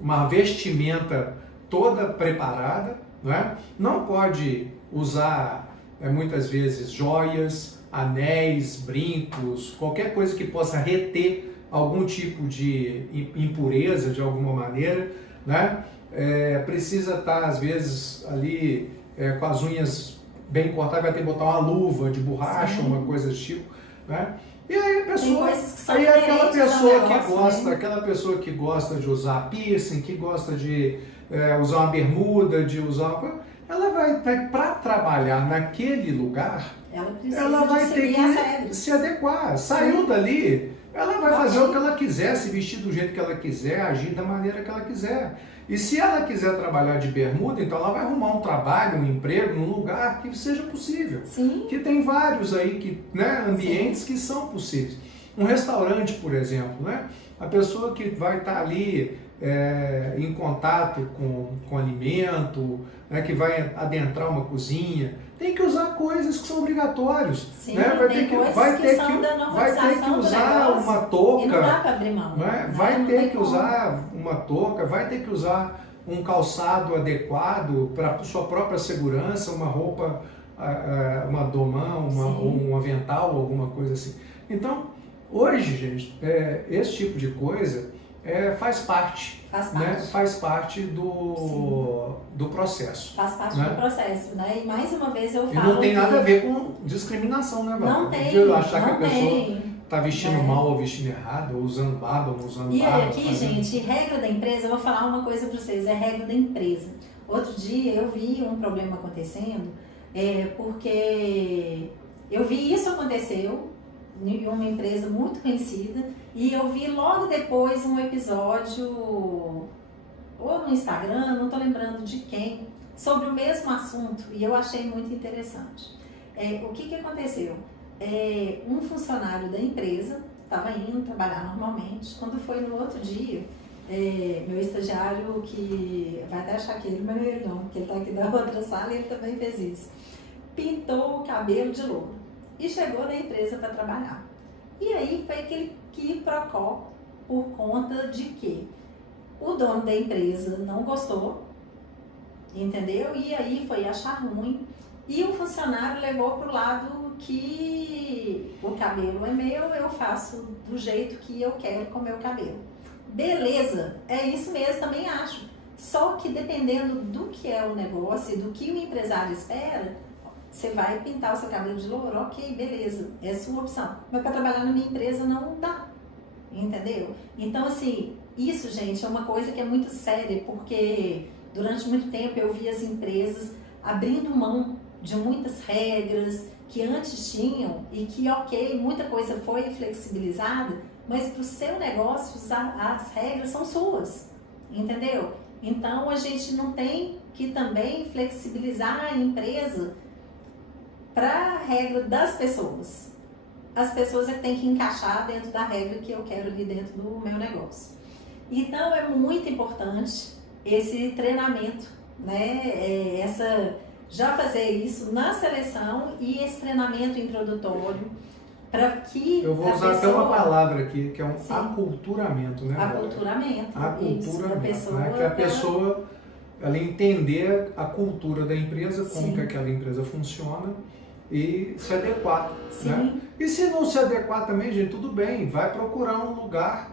uma vestimenta toda preparada, não é? Não pode usar muitas vezes joias, anéis, brincos, qualquer coisa que possa reter algum tipo de impureza de alguma maneira, né? Precisa estar às vezes ali com as unhas bem cortadas, vai ter que botar uma luva de borracha, uma coisa desse tipo, né? E aí a pessoa, aí aquela pessoa que gosta de usar piercing, que gosta de usar uma bermuda, de usar, ela vai para trabalhar naquele lugar, ela vai ter que se adequar. Saiu dali, ela vai fazer o que ela quiser, se vestir do jeito que ela quiser, agir da maneira que ela quiser. E se ela quiser trabalhar de bermuda, então ela vai arrumar um trabalho, um emprego num lugar que seja possível. Sim. Que tem vários aí ambientes que são possíveis. Um restaurante, por exemplo, né? A pessoa que vai estar ali em contato com alimento, né? Que vai adentrar uma cozinha, tem que usar coisas que são obrigatórios. Sim, né? Vai ter que usar uma touca. E não dá para abrir mão. Né? Vai ter que usar uma touca, vai ter que usar um calçado adequado para sua própria segurança, uma roupa, uma domã, um avental, alguma coisa assim. Então, hoje, gente, esse tipo de coisa faz parte. Né? Faz parte do processo. Faz parte do processo, né? E mais uma vez eu falo. E não tem nada a ver com discriminação, né, Val? Não tem. De achar que a pessoa está vestindo mal ou vestindo errado, ou usando barba ou usando barba. E aqui, gente, regra da empresa, eu vou falar uma coisa para vocês, é regra da empresa. Outro dia eu vi um problema acontecendo, porque eu vi isso aconteceu em uma empresa muito conhecida, e eu vi logo depois um episódio, ou no Instagram, não estou lembrando de quem, sobre o mesmo assunto, e eu achei muito interessante. O que aconteceu? Um funcionário da empresa estava indo trabalhar normalmente, quando foi no outro dia, meu estagiário, que vai até achar que ele, mas ele não, porque ele está aqui da outra sala e ele também fez isso, pintou o cabelo de louro e chegou na empresa para trabalhar. E aí foi aquele quiprocó por conta de que o dono da empresa não gostou, entendeu? E aí foi achar ruim. E o funcionário levou para o lado que o cabelo é meu, eu faço do jeito que eu quero com o meu cabelo. Beleza, é isso mesmo, também acho. Só que dependendo do que é o negócio e do que o empresário espera, você vai pintar o seu cabelo de louro, ok, beleza, é sua opção. Mas para trabalhar na minha empresa não dá, entendeu? Então, assim, isso, gente, é uma coisa que é muito séria, porque durante muito tempo eu vi as empresas abrindo mão de muitas regras que antes tinham e que, ok, muita coisa foi flexibilizada, mas para o seu negócio as regras são suas, entendeu? Então, a gente não tem que também flexibilizar a empresa para a regra das pessoas. As pessoas têm que encaixar dentro da regra que eu quero ali dentro do meu negócio. Então é muito importante esse treinamento, né? Já fazer isso na seleção e esse treinamento introdutório para que eu vou usar até uma palavra aqui que é aculturamento, né? Aculturamento. Aculturamento, né? Que a pessoa ela entender a cultura da empresa, como que aquela empresa funciona e se adequar. Né? E se não se adequar também, gente, tudo bem, vai procurar um lugar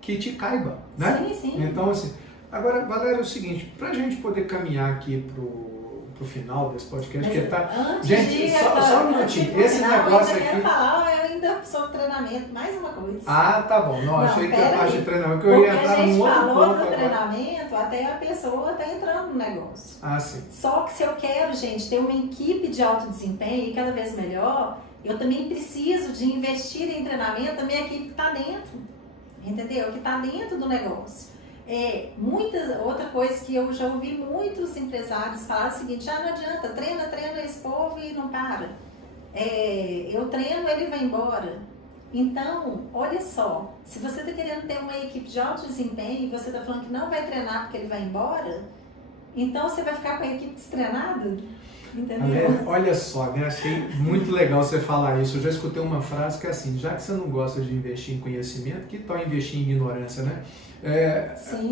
que te caiba, né? Sim. Então, assim, agora, Valéria, é o seguinte, pra gente poder caminhar aqui pro final desse podcast, que tá... Gente, só um minutinho, esse negócio aqui... Eu ainda sou treinamento, mais uma coisa. Ah, tá bom, não achei que a parte de treinamento, que eu ia entrar num outro ponto. Porque a gente falou do treinamento, até a pessoa tá entrando no negócio. Ah, sim. Só que se eu quero, gente, ter uma equipe de alto desempenho e cada vez melhor, eu também preciso de investir em treinamento da minha equipe que tá dentro, entendeu? Que tá dentro do negócio. Outra coisa que eu já ouvi muitos empresários falar o seguinte: não adianta, treina esse povo e não para. Eu treino, ele vai embora. Então, olha só, se você está querendo ter uma equipe de alto desempenho e você está falando que não vai treinar porque ele vai embora, Então você vai ficar com a equipe destreinada? Entendeu? Olha só, né? Achei muito legal você falar isso. Eu já escutei uma frase que é assim, já que você não gosta de investir em conhecimento, que tal investir em ignorância, né?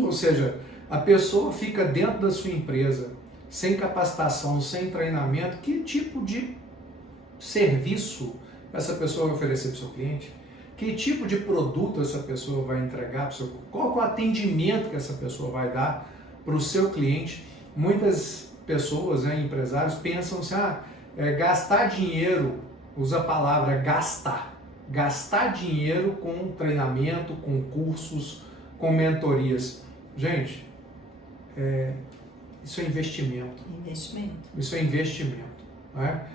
Ou seja, a pessoa fica dentro da sua empresa sem capacitação, sem treinamento, que tipo de serviço essa pessoa vai oferecer para o seu cliente? Que tipo de produto essa pessoa vai entregar para o seu cliente? Qual é o atendimento que essa pessoa vai dar para o seu cliente? Muitas pessoas, né, empresários, pensam assim, gastar dinheiro, usa a palavra gastar dinheiro com treinamento, com cursos, com mentorias. Gente, isso é investimento. Isso é investimento. Né?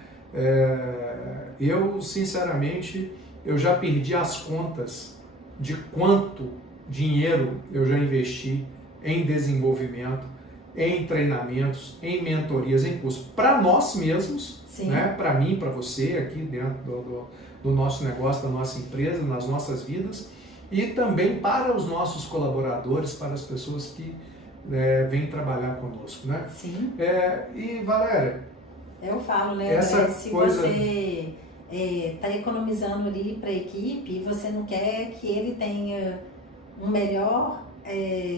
Eu, sinceramente, eu já perdi as contas de quanto dinheiro eu já investi em desenvolvimento, em treinamentos, em mentorias, em cursos, para nós mesmos, né? Para mim, para você, aqui dentro do nosso negócio, da nossa empresa, nas nossas vidas, e também para os nossos colaboradores, para as pessoas que vêm trabalhar conosco, né? Sim. E Valéria, eu falo, né, se você está economizando ali para a equipe e você não quer que ele tenha um melhor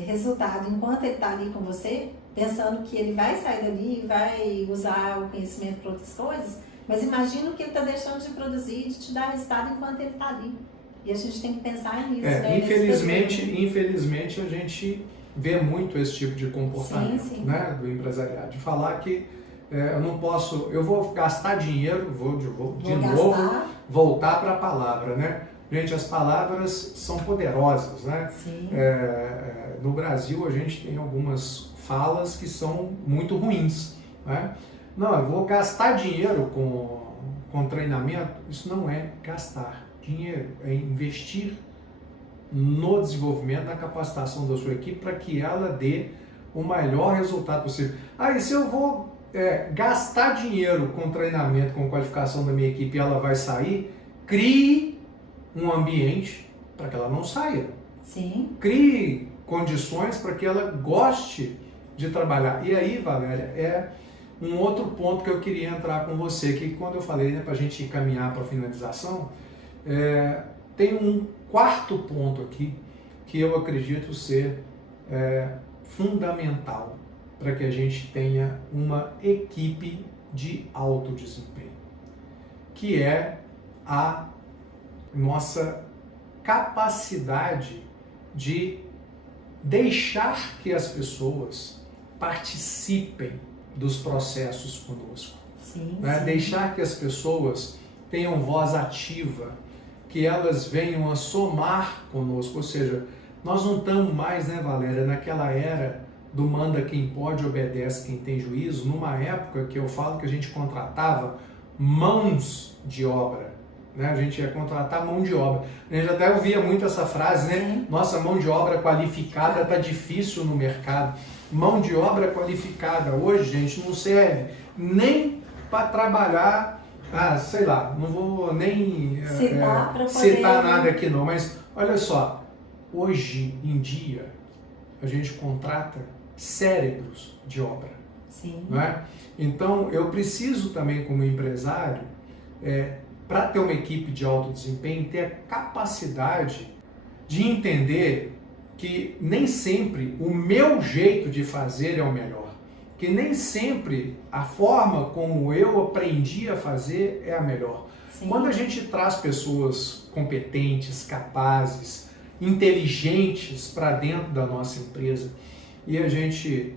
resultado enquanto ele está ali com você, pensando que ele vai sair dali e vai usar o conhecimento para outras coisas, mas imagina que ele está deixando de produzir, de te dar resultado enquanto ele está ali. E a gente tem que pensar nisso. Infelizmente a gente vê muito esse tipo de comportamento, né, do empresariado. De falar que eu não posso, eu vou gastar dinheiro, vou de novo voltar para a palavra, né? Gente, as palavras são poderosas, né? No Brasil a gente tem algumas falas que são muito ruins, né? Não, eu vou gastar dinheiro com treinamento. Isso não é gastar dinheiro, é investir no desenvolvimento, na capacitação da sua equipe para que ela dê o melhor resultado possível. E se eu vou gastar dinheiro com treinamento, com qualificação da minha equipe e ela vai sair, crie um ambiente para que ela não saia. Crie condições para que ela goste de trabalhar. E aí, Valéria, é um outro ponto que eu queria entrar com você, que quando eu falei, né, para a gente caminhar para a finalização, tem um quarto ponto aqui que eu acredito ser fundamental para que a gente tenha uma equipe de alto desempenho, que é a nossa capacidade de deixar que as pessoas participem dos processos conosco. Né? Deixar que as pessoas tenham voz ativa, que elas venham a somar conosco. Ou seja, nós não estamos mais, né, Valéria, naquela era do manda quem pode, obedece quem tem juízo, numa época que eu falo que a gente contratava mãos de obra. Né? A gente ia contratar mão de obra. A gente até ouvia muito essa frase, né? Nossa, mão de obra qualificada está difícil no mercado. Mão de obra qualificada hoje, gente, não serve nem para trabalhar, sei lá, não vou nem citar nada aqui não, mas olha só, hoje em dia a gente contrata cérebros de obra. Não é? Então eu preciso também, como empresário, para ter uma equipe de alto desempenho, ter a capacidade de entender que nem sempre o meu jeito de fazer é o melhor, que nem sempre a forma como eu aprendi a fazer é a melhor. Quando a gente traz pessoas competentes, capazes, inteligentes para dentro da nossa empresa e a gente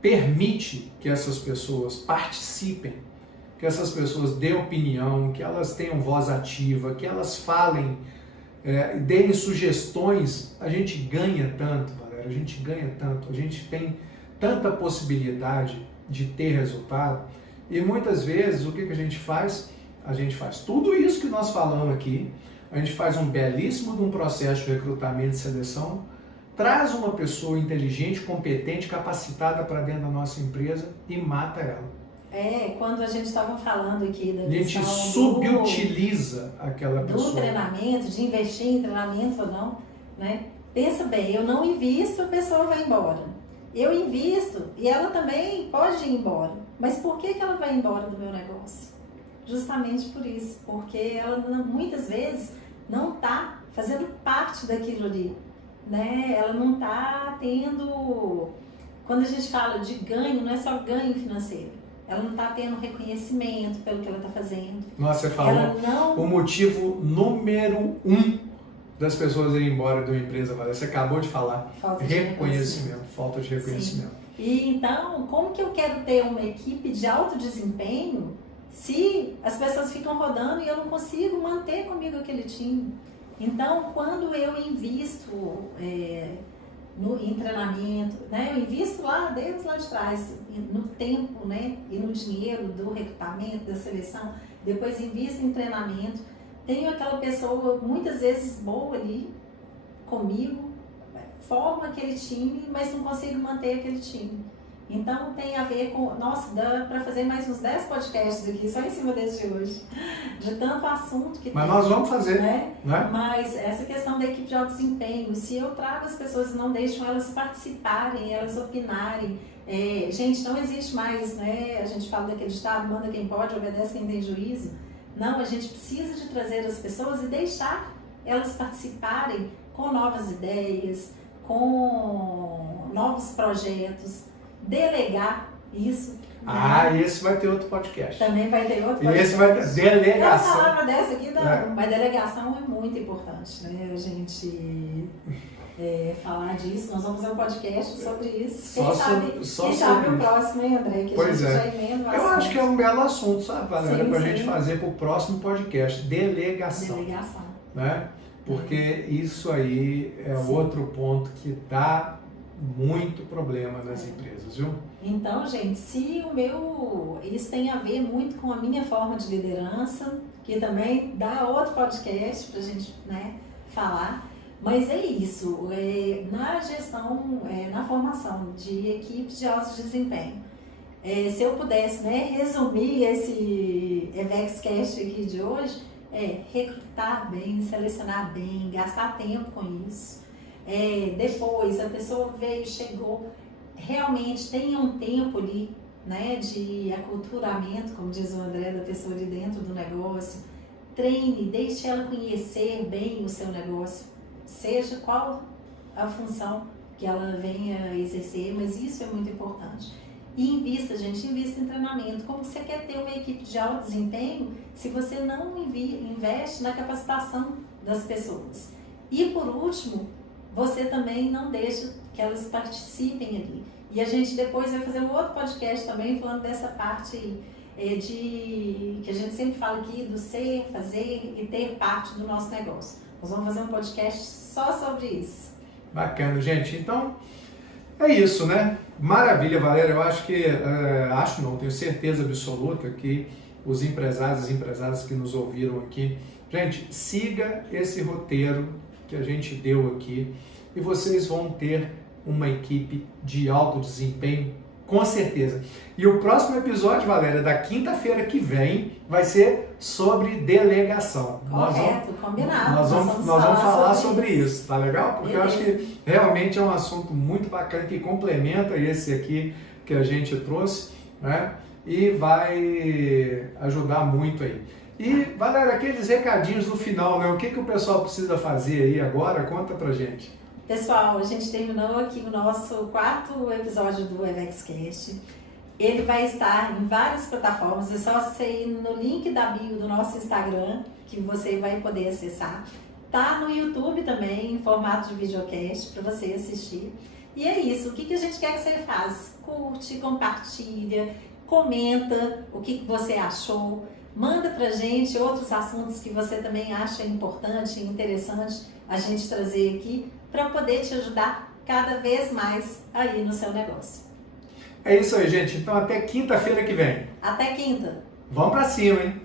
permite que essas pessoas participem, que essas pessoas dêem opinião, que elas tenham voz ativa, que elas falem, deem sugestões, a gente ganha tanto, galera, a gente ganha tanto, a gente tem tanta possibilidade de ter resultado. E muitas vezes o que a gente faz? A gente faz tudo isso que nós falamos aqui, a gente faz um belíssimo de um processo de recrutamento e seleção, traz uma pessoa inteligente, competente, capacitada para dentro da nossa empresa e mata ela. Quando a gente estava falando aqui da questão, a gente subutiliza aquela pessoa. Do treinamento, de investir em treinamento ou não, né? Pensa bem, eu não invisto, a pessoa vai embora. eu invisto e ela também pode ir embora. Mas por que ela vai embora do meu negócio? Justamente por isso, porque ela muitas vezes não está fazendo parte daquilo ali, né? Ela não está tendo, quando a gente fala de ganho, não é só ganho financeiro, ela não está tendo reconhecimento pelo que ela está fazendo. Nossa, você falou o motivo número 1 das pessoas irem embora de uma empresa, Valéria. Você acabou de falar. Falta de reconhecimento. Falta de reconhecimento. Sim. E então, como que eu quero ter uma equipe de alto desempenho se as pessoas ficam rodando e eu não consigo manter comigo aquele time? Então, quando eu invisto em treinamento, né, eu invisto desde lá de trás, no tempo, né, e no dinheiro do recrutamento, da seleção, depois invisto em treinamento, tenho aquela pessoa muitas vezes boa ali comigo, formo aquele time, mas não consigo manter aquele time. Então tem a ver com, nossa, dá para fazer mais uns 10 podcasts aqui, só em cima desse de hoje, de tanto assunto que Mas tem. nós vamos fazer, né? Mas essa questão da equipe de alto desempenho, se eu trago as pessoas e não deixo elas participarem, elas opinarem, gente, não existe mais, né? A gente fala daquele ditado, manda quem pode, obedece quem tem juízo. Não, a gente precisa de trazer as pessoas e deixar elas participarem com novas ideias, com novos projetos, delegar isso. Esse vai ter outro podcast. Também vai ter outro podcast. Esse vai ter delegação. Uma palavra dessa aqui, mas delegação é muito importante, né? A gente falar disso, nós vamos fazer um podcast sobre isso. Quem sabe o próximo, hein, André? Que pois a gente é. já emenda o Eu assunto. acho que é um belo assunto, sabe, Valéria? Pra sim. gente fazer pro próximo podcast. Delegação. Delegação. Né? Porque isso aí é outro ponto que dá muito problema nas empresas, viu? Então, gente, isso tem a ver muito com a minha forma de liderança, que também dá outro podcast pra gente, né, falar. Mas é isso, na gestão, na formação de equipes de alto desempenho. Se eu pudesse, né, resumir esse EVEXcast aqui de hoje, recrutar bem, selecionar bem, gastar tempo com isso. Depois a pessoa chegou, realmente tenha um tempo ali, né, de aculturamento, como diz o André, da pessoa ali dentro do negócio. Treine, deixe ela conhecer bem o seu negócio, seja qual a função que ela venha exercer, mas isso é muito importante. E invista em treinamento. Como você quer ter uma equipe de alto desempenho se você não investe na capacitação das pessoas? E por último, você também não deixa que elas participem ali. E a gente depois vai fazer um outro podcast também falando dessa parte que a gente sempre fala aqui do ser, fazer e ter parte do nosso negócio. Nós vamos fazer um podcast só sobre isso. Bacana, gente. Então, é isso, né? Maravilha, Valéria. Eu acho que, tenho certeza absoluta que os empresários e as empresárias que nos ouviram aqui, gente, siga esse roteiro que a gente deu aqui e vocês vão ter uma equipe de alto desempenho, com certeza. E o próximo episódio, Valéria, da quinta-feira que vem, vai ser sobre delegação. Correto, combinado. Nós vamos falar sobre isso, tá legal? Porque eu acho que realmente é um assunto muito bacana que complementa esse aqui que a gente trouxe, né? E vai ajudar muito aí. E, Valéria, aqueles recadinhos no final, né? O que o pessoal precisa fazer aí agora? Conta pra gente. Pessoal, a gente terminou aqui o nosso 4º episódio do EVEXcast. Ele vai estar em várias plataformas, é só você ir no link da bio do nosso Instagram, que você vai poder acessar. Tá no YouTube também, em formato de videocast, para você assistir. E é isso, o que a gente quer que você faça? Curte, compartilha, comenta o que você achou. Manda pra gente outros assuntos que você também acha importante e interessante a gente trazer aqui para poder te ajudar cada vez mais aí no seu negócio. É isso aí, gente. Então até quinta-feira que vem. Até quinta. Vamos pra cima, hein?